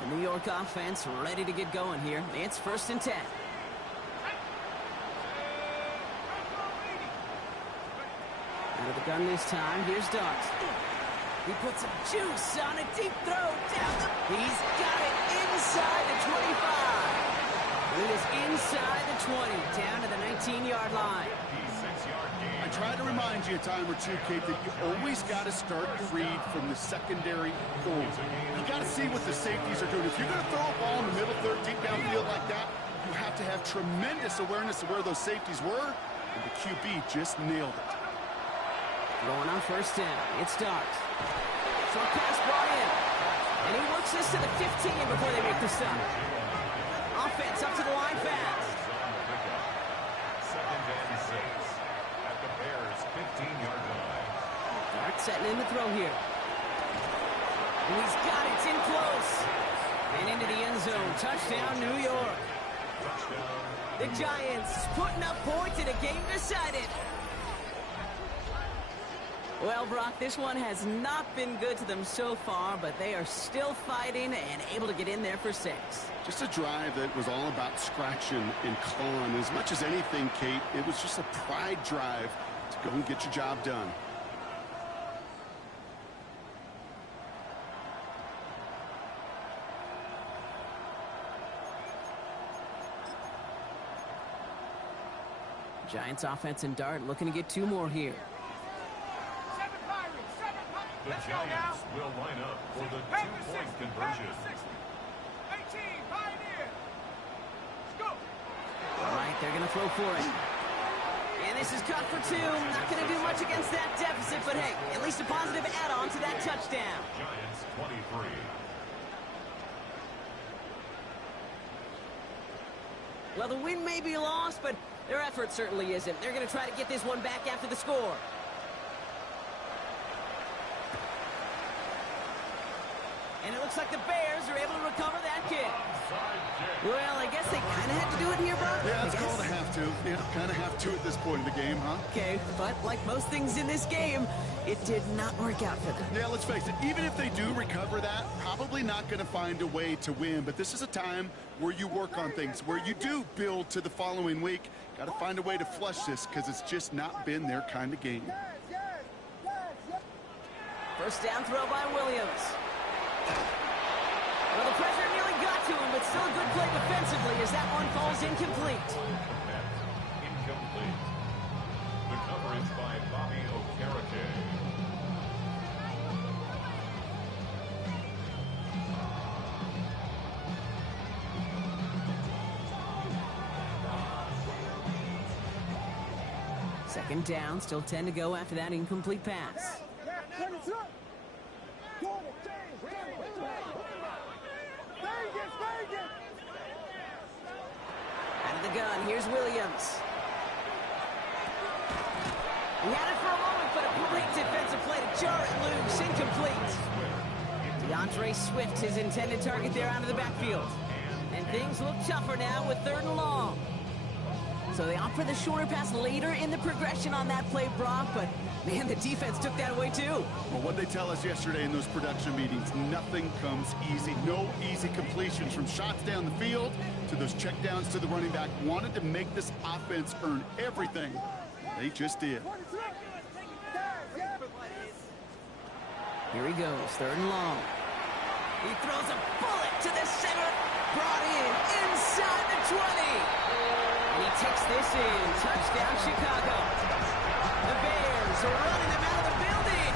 The New York offense ready to get going here. It's first and 10. Out of the gun this time. Here's Dirk. He puts some juice on a deep throw down the... He's got it inside the 25. It is inside the 20, down to the 19-yard line. I try to remind you a time or two, Kate, that you always got to start the read from the secondary forward. You got to see what the safeties are doing. If you're going to throw a ball in the middle third, deep downfield like that, you have to have tremendous awareness of where those safeties were, and the QB just nailed it. Going on first down, it's Dirk. Short pass brought in, and he works this to the 15 before they make the stop. Offense up to the line fast. Second and 6 at the Bears' 15-yard line. Dirk setting in the throw here. And he's got it. It's in close. And into the end zone. Touchdown, New York. Touchdown. The Giants putting up points in a game decided. Well, Brock, this one has not been good to them so far, but they are still fighting and able to get in there for 6. Just a drive that was all about scratching and clawing. As much as anything, Kate, it was just a pride drive to go and get your job done. Giants offense and Dart looking to get 2 more here. The Giants will line up for the 2-point conversion. 18, Pioneer. Let's go. All right, they're going to throw for it. And this is cut for 2. Not going to do much against that deficit, but hey, at least a positive add-on to that touchdown. Giants 23. Well, the win may be lost, but their effort certainly isn't. They're going to try to get this one back after the score. And it looks like the Bears are able to recover that kick. Well, I guess they kind of had to do it here, Brock. Yeah, it's called a have to. Yeah, kind of have to at this point in the game, huh? Okay, but like most things in this game, it did not work out for them. Yeah, let's face it, even if they do recover that, probably not going to find a way to win. But this is a time where you work on things, where you do build to the following week. Got to find a way to flush this because it's just not been their kind of game. First down throw by Williams. Well, the pressure nearly got to him, but still a good play defensively as that one falls incomplete. Incomplete. The coverage by Bobby Okereke. Second down, still 10 to go after that incomplete pass. Out of the gun, here's Williams. He had it for a moment, but a great defensive play to jar it loose. Incomplete. DeAndre Swift, his intended target there out of the backfield. And things look tougher now with 3rd and long. So they opt for the shorter pass later in the progression on that play, Brock, but man, the defense took that away too. Well, what they tell us yesterday in those production meetings, nothing comes easy. No easy completions from shots down the field to those checkdowns to the running back. Wanted to make this offense earn everything. They just did. Here he goes, 3rd and long. He throws a bullet to the center, brought in inside the 20. And he takes this in. Touchdown, Chicago. The Bears are running them out of the building.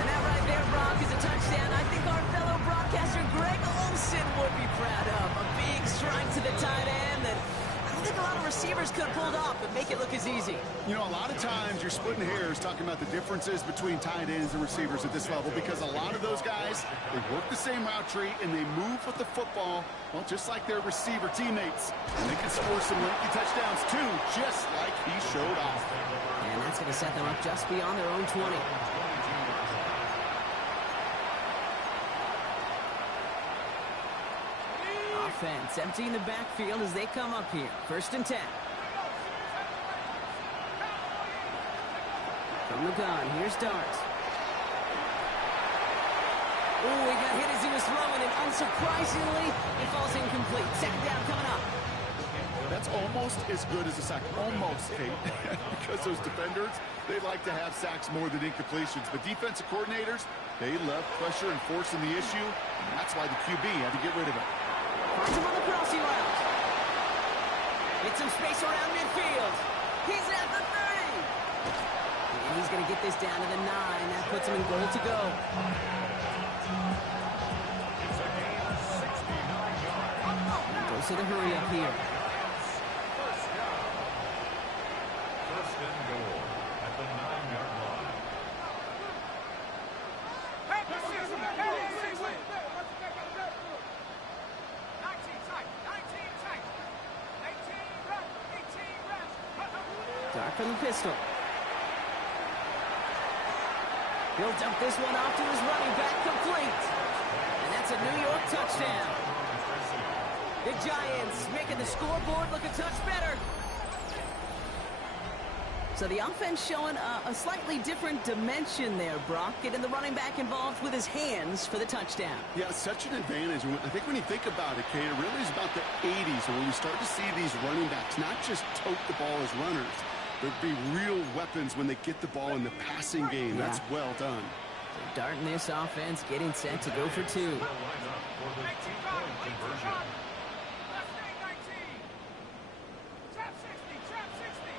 And that right there, Brock, is a touchdown I think our fellow broadcaster Greg Olsen would be proud of. A big strike to the tight end that I don't think a lot of receivers could have pulled off and make it look as easy. You know, a lot of times you're splitting hairs talking about the differences between tight ends and receivers at this level because a lot of those guys, they work the same route tree and they move with the football, well, just like their receiver teammates. And they can score some lengthy touchdowns too, just like he showed off. And that's going to set them up just beyond their own 20. Offense emptying the backfield as they come up here. 1st and 10. From the gun, here's Dirk. Oh, he got hit as he was throwing, and unsurprisingly, it falls incomplete. 2nd down coming up. That's almost as good as a sack. Almost, Kate. Because those defenders, they like to have sacks more than incompletions. But defensive coordinators, they love pressure and forcing the issue. And that's why the QB had to get rid of it. Finds him on the crossing route. Get some space around midfield. He's at the 30. And he's going to get this down to the 9. That puts him in goal to go. It's a gain of 69 yards. Goes to the hurry up here. First down. 1st and goal at the 9-yard line. Hey, this is 19 tight, 19 tight. 18 reps, 18 reps. Dirk from the pistol. He'll dump this one off to his running back, complete. And that's a New York touchdown. The Giants making the scoreboard look a touch better. So the offense showing a slightly different dimension there, Brock. Getting the running back involved with his hands for the touchdown. Yeah, such an advantage. I think when you think about it, Kate, it really is about the 80s when we start to see these running backs not just tote the ball as runners, but be real weapons when they get the ball in the passing game. Yeah. That's well done. So darting this offense, getting set to go for 2. Will line up for the 2-point conversion. Left wing 19. Trap 60, trap 60.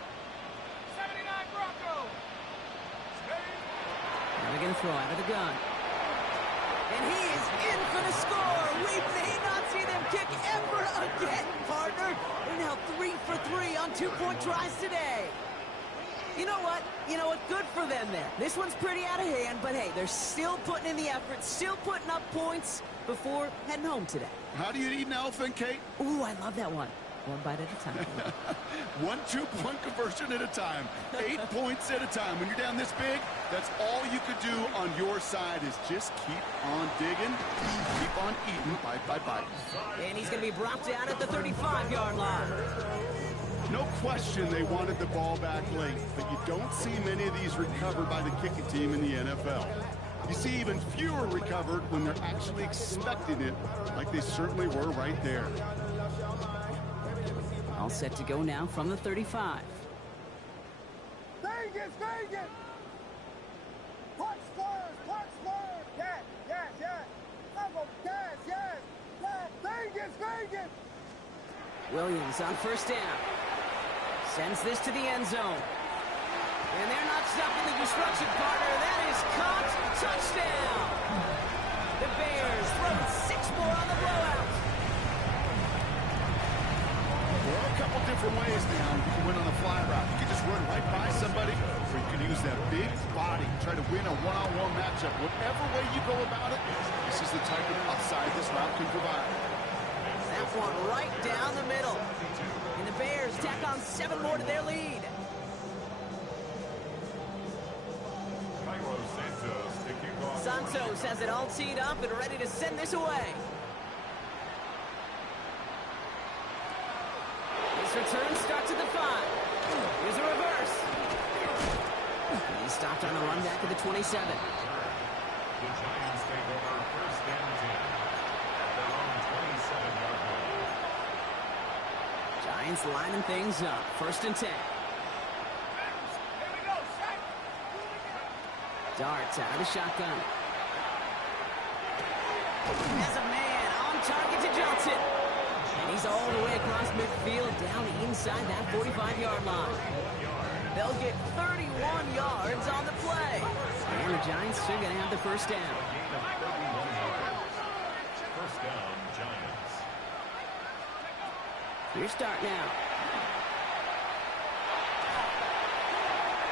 79 Broncos. Now they're going to throw out of the gun. And he is in for the score. We may not see them kick ever again, partner. They're now 3 for 3 on 2-point tries today. You know what? Good for them there. This one's pretty out of hand, but hey, they're still putting in the effort, still putting up points before heading home today. How do you eat an elephant, Kate? Ooh, I love that one. One bite at a time. 1 2-point conversion at a time. 8 points at a time. When you're down this big, that's all you could do on your side is just keep on digging, keep on eating, bite by bite. And he's going to be brought down at the 35-yard line. No question they wanted the ball back late, but you don't see many of these recovered by the kicking team in the NFL. You see even fewer recovered when they're actually expecting it, like they certainly were right there. All set to go now from the 35. Vegas, Vegas! Punch first, punch first! Yes, yes, yes! Yes, yes! Yes, Vegas, Vegas! Williams on 1st down. Sends this to the end zone. And they're not stopping the destruction, partner. That is caught. Touchdown! The Bears throwing 6 more on the blowout. There are a couple different ways now you can win on a fly route. You can just run right by somebody, or you can use that big body, try to win a one-on-one matchup. Whatever way you go about it, this is the type of upside this route can provide. That going right down the middle. And the Bears tack on 7 more to their lead. Santos has it all teed up and ready to send this away. His return starts at the 5. Here's a reverse. He's stopped on the run back at the 27. The Giants take over first and 10 at their own 27-yard line. Giants lining things up. First and 10. Darts out of the shotgun. Has a man on target to Johnson. And he's all the way across midfield down inside that 45-yard line. They'll get 31 yards on the play. And the Giants are going to have the first down. First down, Giants. Your start now.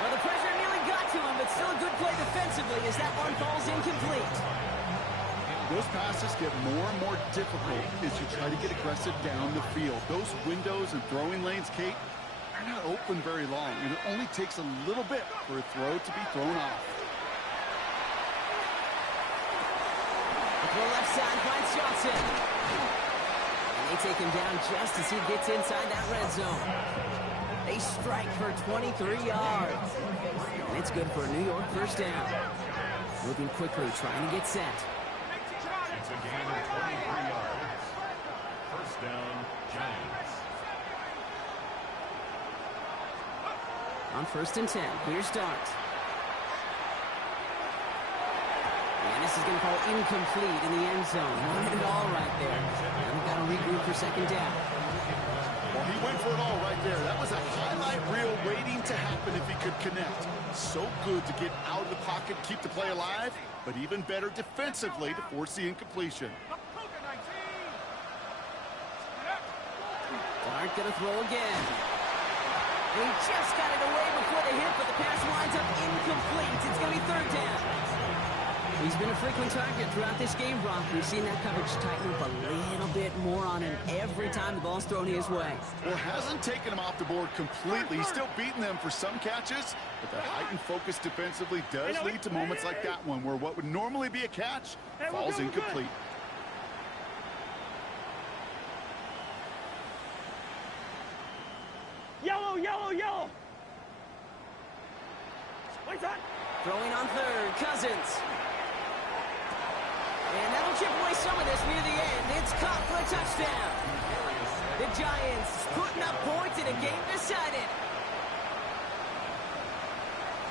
Well, the pressure nearly got to him, but still a good play defensively as that one falls incomplete. Those passes get more and more difficult as you try to get aggressive down the field. Those windows and throwing lanes, Kate, are not open very long, and it only takes a little bit for a throw to be thrown off. The throw left side finds Johnson. And they take him down just as he gets inside that red zone. They strike for 23 yards. And it's good for a New York first down. Moving quickly, trying to get set. It's a gain of 23 yards. First down, Giants. On first and 10, here's Dirk. And this is going to fall incomplete in the end zone. Wanted it all right there. And we've got to regroup for second down. Well, he went for it all right there. That was a highlight reel waiting to happen if he could connect. So good to get out of the pocket, keep the play alive, but even better defensively to force the incompletion. Dirk going to throw again. And he just got it away before the hit, but the pass winds up incomplete. It's going to be third down. He's been a frequent target throughout this game, Brock. We've seen that coverage tighten up a little bit more on him every time the ball's thrown his way. Well, hasn't taken him off the board completely. He's still beating them for some catches, but the heightened focus defensively does lead to moments like that one where what would normally be a catch falls incomplete. Yellow, yellow, yellow. What's that? Throwing on third, Cousins. And that'll chip away some of this near the end. It's caught for a touchdown. The Giants putting up points in a game decided.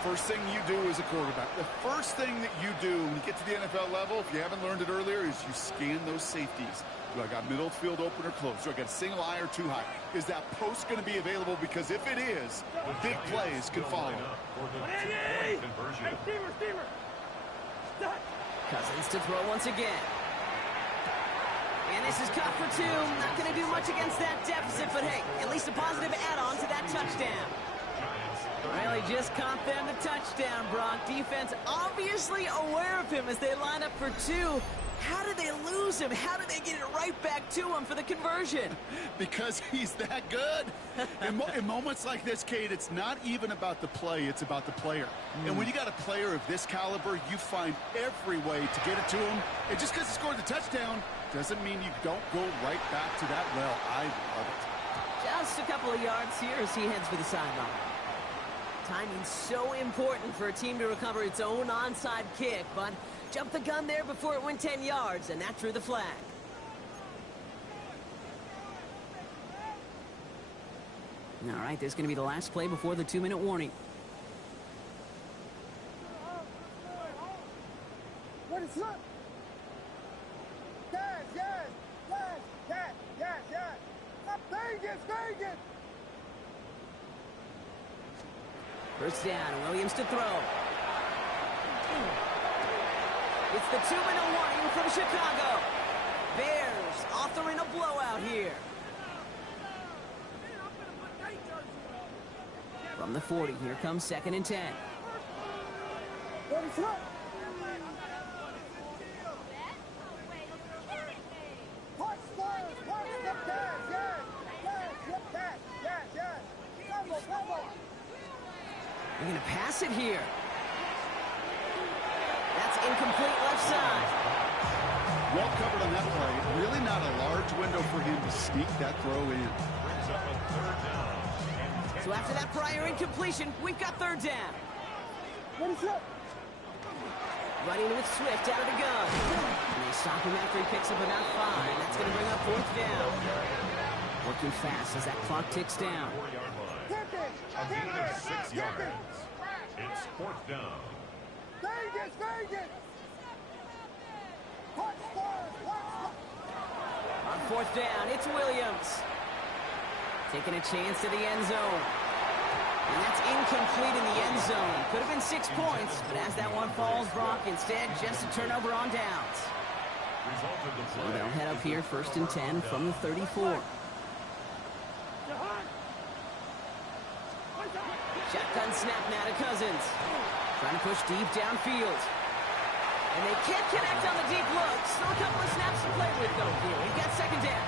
First thing you do as a quarterback, the first thing that you do when you get to the NFL level, if you haven't learned it earlier, is you scan those safeties. Do I got middle field open or close? Do I got a single eye or too high? Is that post going to be available? Because if it is, big plays can follow. Hey, Steamer. Stop. Cousins to throw once again. And this is caught for 2. Not going to do much against that deficit, but hey, at least a positive add-on to that touchdown. Well, he just caught them the touchdown, Brock. Defense obviously aware of him as they line up for 2. How did they lose him? How did they get it right back to him for the conversion? Because he's that good. In moments like this, Kate, it's not even about the play, it's about the player. And when you got a player of this caliber, you find every way to get it to him. And just because he scored the touchdown doesn't mean you don't go right back to that well. I love it. Just a couple of yards here as he heads for the sideline. Timing's so important for a team to recover its own onside kick, but jumped the gun there before it went 10 yards, and that drew the flag. All right, this is going to be the last play before the 2-minute warning. What is up? Yes. Vegas. First down, Williams to throw. It's the 2-minute warning from Chicago. Bears authoring a blowout here. From the 40, here comes 2nd and 10. What is up? Punch Spurs, punch them down. They're going to pass it here. That's incomplete left side. Well covered on that play. Really not a large window for him to sneak that throw in. So after that prior incompletion, we've got third down. Running with Swift out of the gun. And they stop him after he picks up about 5. That's going to bring up fourth down. Working fast as that clock ticks down. A gain of 6 yards. It's fourth down. Vegas, Vegas! On fourth down, it's Williams. Taking a chance to the end zone. And that's incomplete in the end zone. Could have been 6 points, but as that one falls, Brock, instead just a turnover on downs. So they'll head up here, 1st and 10 from the 34. Shotgun snap now to Cousins. Trying to push deep downfield. And they can't connect on the deep look. Still a couple of snaps to play with, though, here. We've got second down.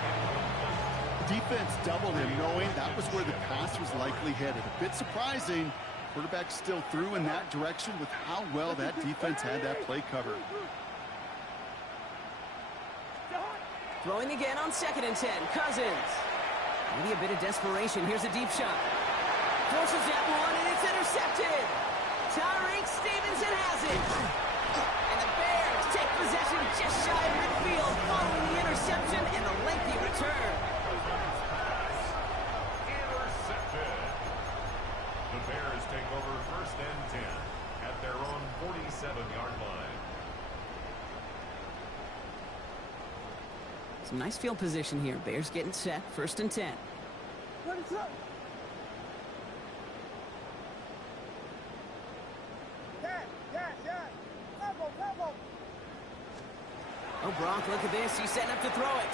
Defense doubled him, knowing that was where the pass was likely headed. A bit surprising. Quarterback still threw in that direction with how well that defense had that play covered. Throwing again on 2nd and 10. Cousins. Maybe a bit of desperation. Here's a deep shot. Forces that one, and it's intercepted. Tyreek Stevenson has it. And the Bears take possession just shy of midfield following the interception and the lengthy return. Intercepted. The Bears take over 1st and 10 at their own 47-yard line. Some nice field position here. Bears getting set. 1st and 10. Oh, Brock, look at this. He's setting up to throw it.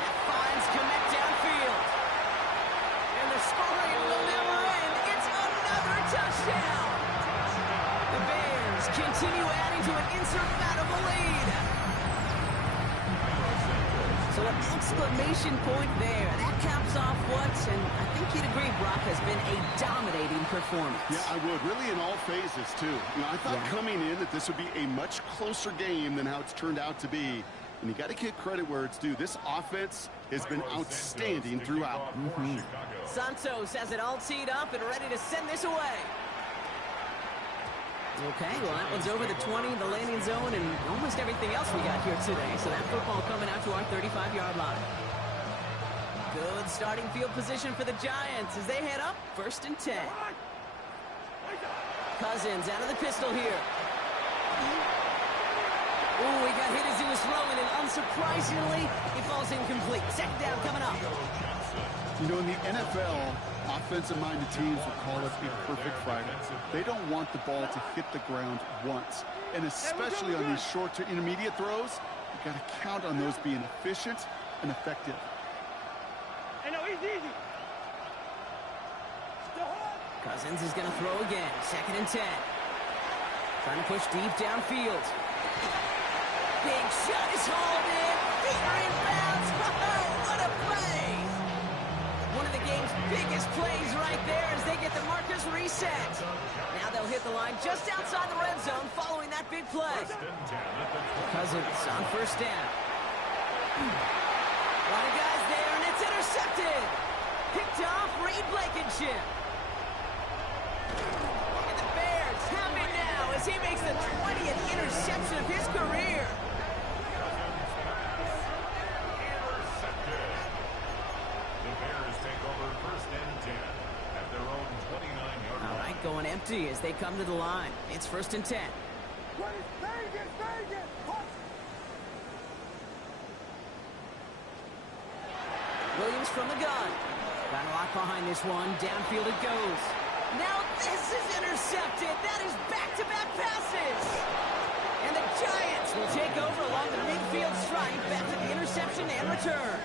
That finds Kmet downfield. And the scoring will never end. It's another touchdown. The Bears continue adding to an insurmountable lead. So an exclamation point there. That caps off what, and I think you'd agree, Brock, has been a dominating performance. Yeah, I would. Really in all phases, too. I thought coming in that this would be a much closer game than how it's turned out to be. And you got to give credit where it's due. This offense has been outstanding throughout. Santos has it all teed up and ready to send this away. Okay, well, that one's over the 20, the landing zone, and almost everything else we got here today. So that football coming out to our 35-yard line. Good starting field position for the Giants as they head up 1st and 10. Cousins out of the pistol here. Ooh, he got hit as he was throwing, and unsurprisingly, he falls incomplete. Second down coming up. In the NFL, offensive-minded teams will call it a perfect Friday. They don't want the ball to hit the ground once. And especially on these short to intermediate throws, you've got to count on those being efficient and effective. Cousins is going to throw again. 2nd and 10. Trying to push deep downfield. Big shot is hauled in. Feet are in bounds. What a play! One of the game's biggest plays right there as they get the markers reset. Now they'll hit the line just outside the red zone following that big play. Cousins on 1st down. A lot of guys there, and it's intercepted. Picked off Reed Blankenship. And the Bears have it now as he makes the 20th interception of his career. Intercepted. The Bears take over 1st and 10 at their own 29-yard line. All right, going empty as they come to the line. It's 1st and 10. Williams from the gun. Got a lock behind this one. Downfield it goes. Now this is intercepted. That is back-to-back passes. And the Giants will take over along the midfield stripe after the interception and return.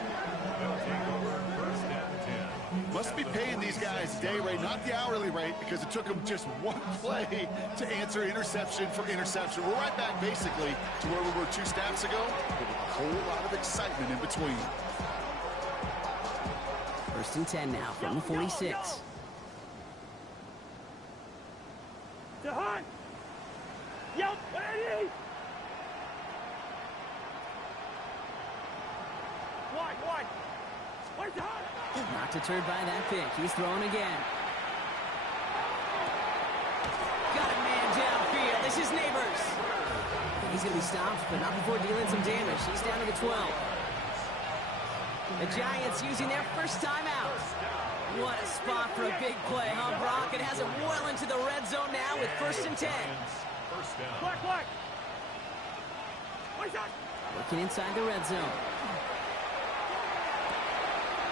They'll take over 1st and 10. Must be paying these guys day rate, not the hourly rate, because it took them just one play to answer interception for interception. We're right back, basically, to where we were 2 snaps ago, but with a whole lot of excitement in between. 1st and 10 now from the 46. Not deterred by that pick. He's throwing again. Got a man downfield. This is Neighbors. He's going to be stopped, but not before dealing some damage. He's down to the 12. The Giants using their first timeout. What a spot for a big play, huh, Brock? It has it well into the red zone now with 1st and 10. Working inside the red zone.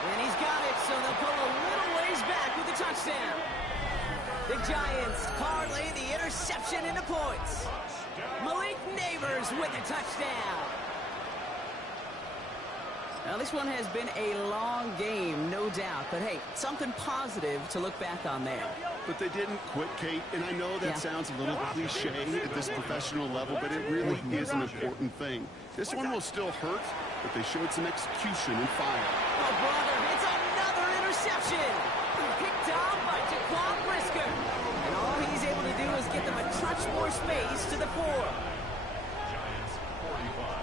And he's got it, so they'll pull a little ways back with the touchdown. The Giants parlay the interception into points. Malik Neighbors with a touchdown. Now, this one has been a long game, no doubt. But, hey, something positive to look back on there. But they didn't quit, Kate, and I know that sounds a little cliche at this professional level, but it really is an important thing. This one will still hurt, but they showed some execution and fire. Oh, brother, it's another interception. Picked off by Jaquan Brisker. And all he's able to do is get them a touch more space to the 4. Giants 45.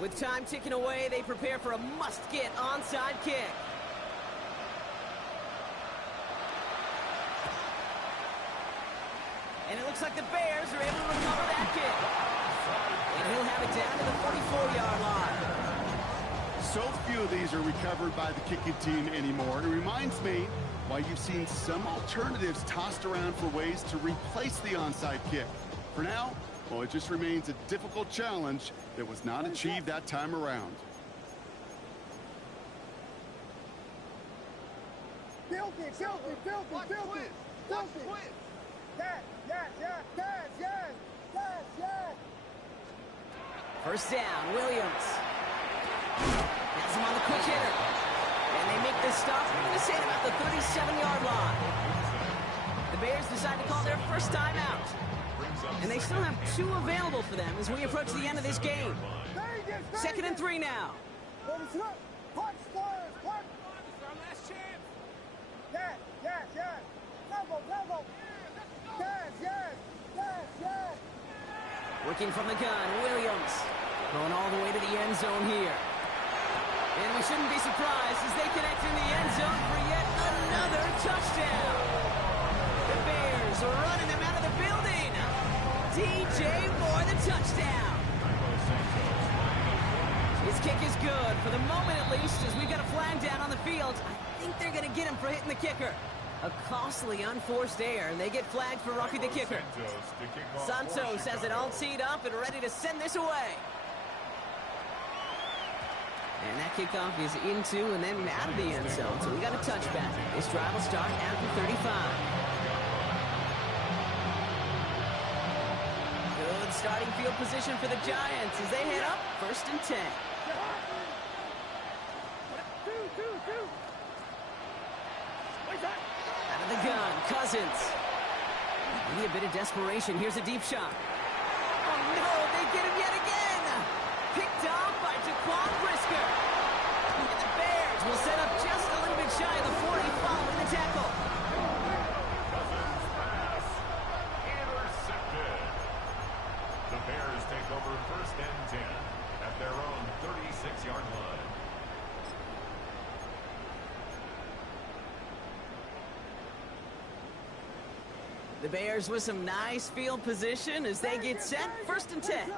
With time ticking away, they prepare for a must-get onside kick. And it looks like the Bears are able to recover that kick. And he'll have it down to the 44-yard line. So few of these are recovered by the kicking team anymore. It reminds me why you've seen some alternatives tossed around for ways to replace the onside kick. For now, well, it just remains a difficult challenge that was not achieved that time around. Filthy. Yes. First down, Williams. Has him on the quick hitter. And they make this stop, we're going to say, about the 37-yard line. The Bears decide to call their first timeout. And they still have 2 available for them as we approach the end of this game. 2nd and 3 now. Working from the gun, Williams. Going all the way to the end zone here. And we shouldn't be surprised as they connect in the end zone for yet another touchdown. The Bears are running them out of the building. DJ Moore, the touchdown. His kick is good, for the moment at least, as we've got a flag down on the field. I think they're going to get him for hitting the kicker. A costly unforced error, and they get flagged for roughing the kicker. Santos has it all teed up and ready to send this away. And that kickoff is into and then out of the end zone, so we got a touchback. This drive will start after 35. Good starting field position for the Giants as they head up 1st and 10. Out of the gun, Cousins. Maybe a bit of desperation. Here's a deep shot. Oh no, they get him yet again. Picked off by Jaquan Brisker. And the Bears will set up just a little bit shy of the 40 following the tackle. Cousins pass intercepted. The Bears take over 1st and 10 at their own 36-yard line. The Bears with some nice field position as they get set. 1st and 10.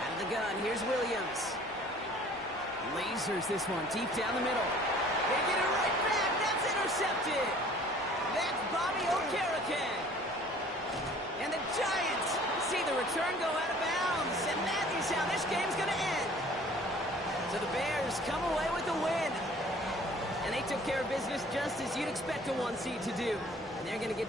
Out of the gun, here's Williams. Lasers this one deep down the middle. They get it right back. That's intercepted. That's Bobby Okereke. And the Giants see the return go out of bounds. And that is how this game's going to end. So the Bears come away with the win. And they took care of business just as you'd expect a 1 seed to do. And they're going to get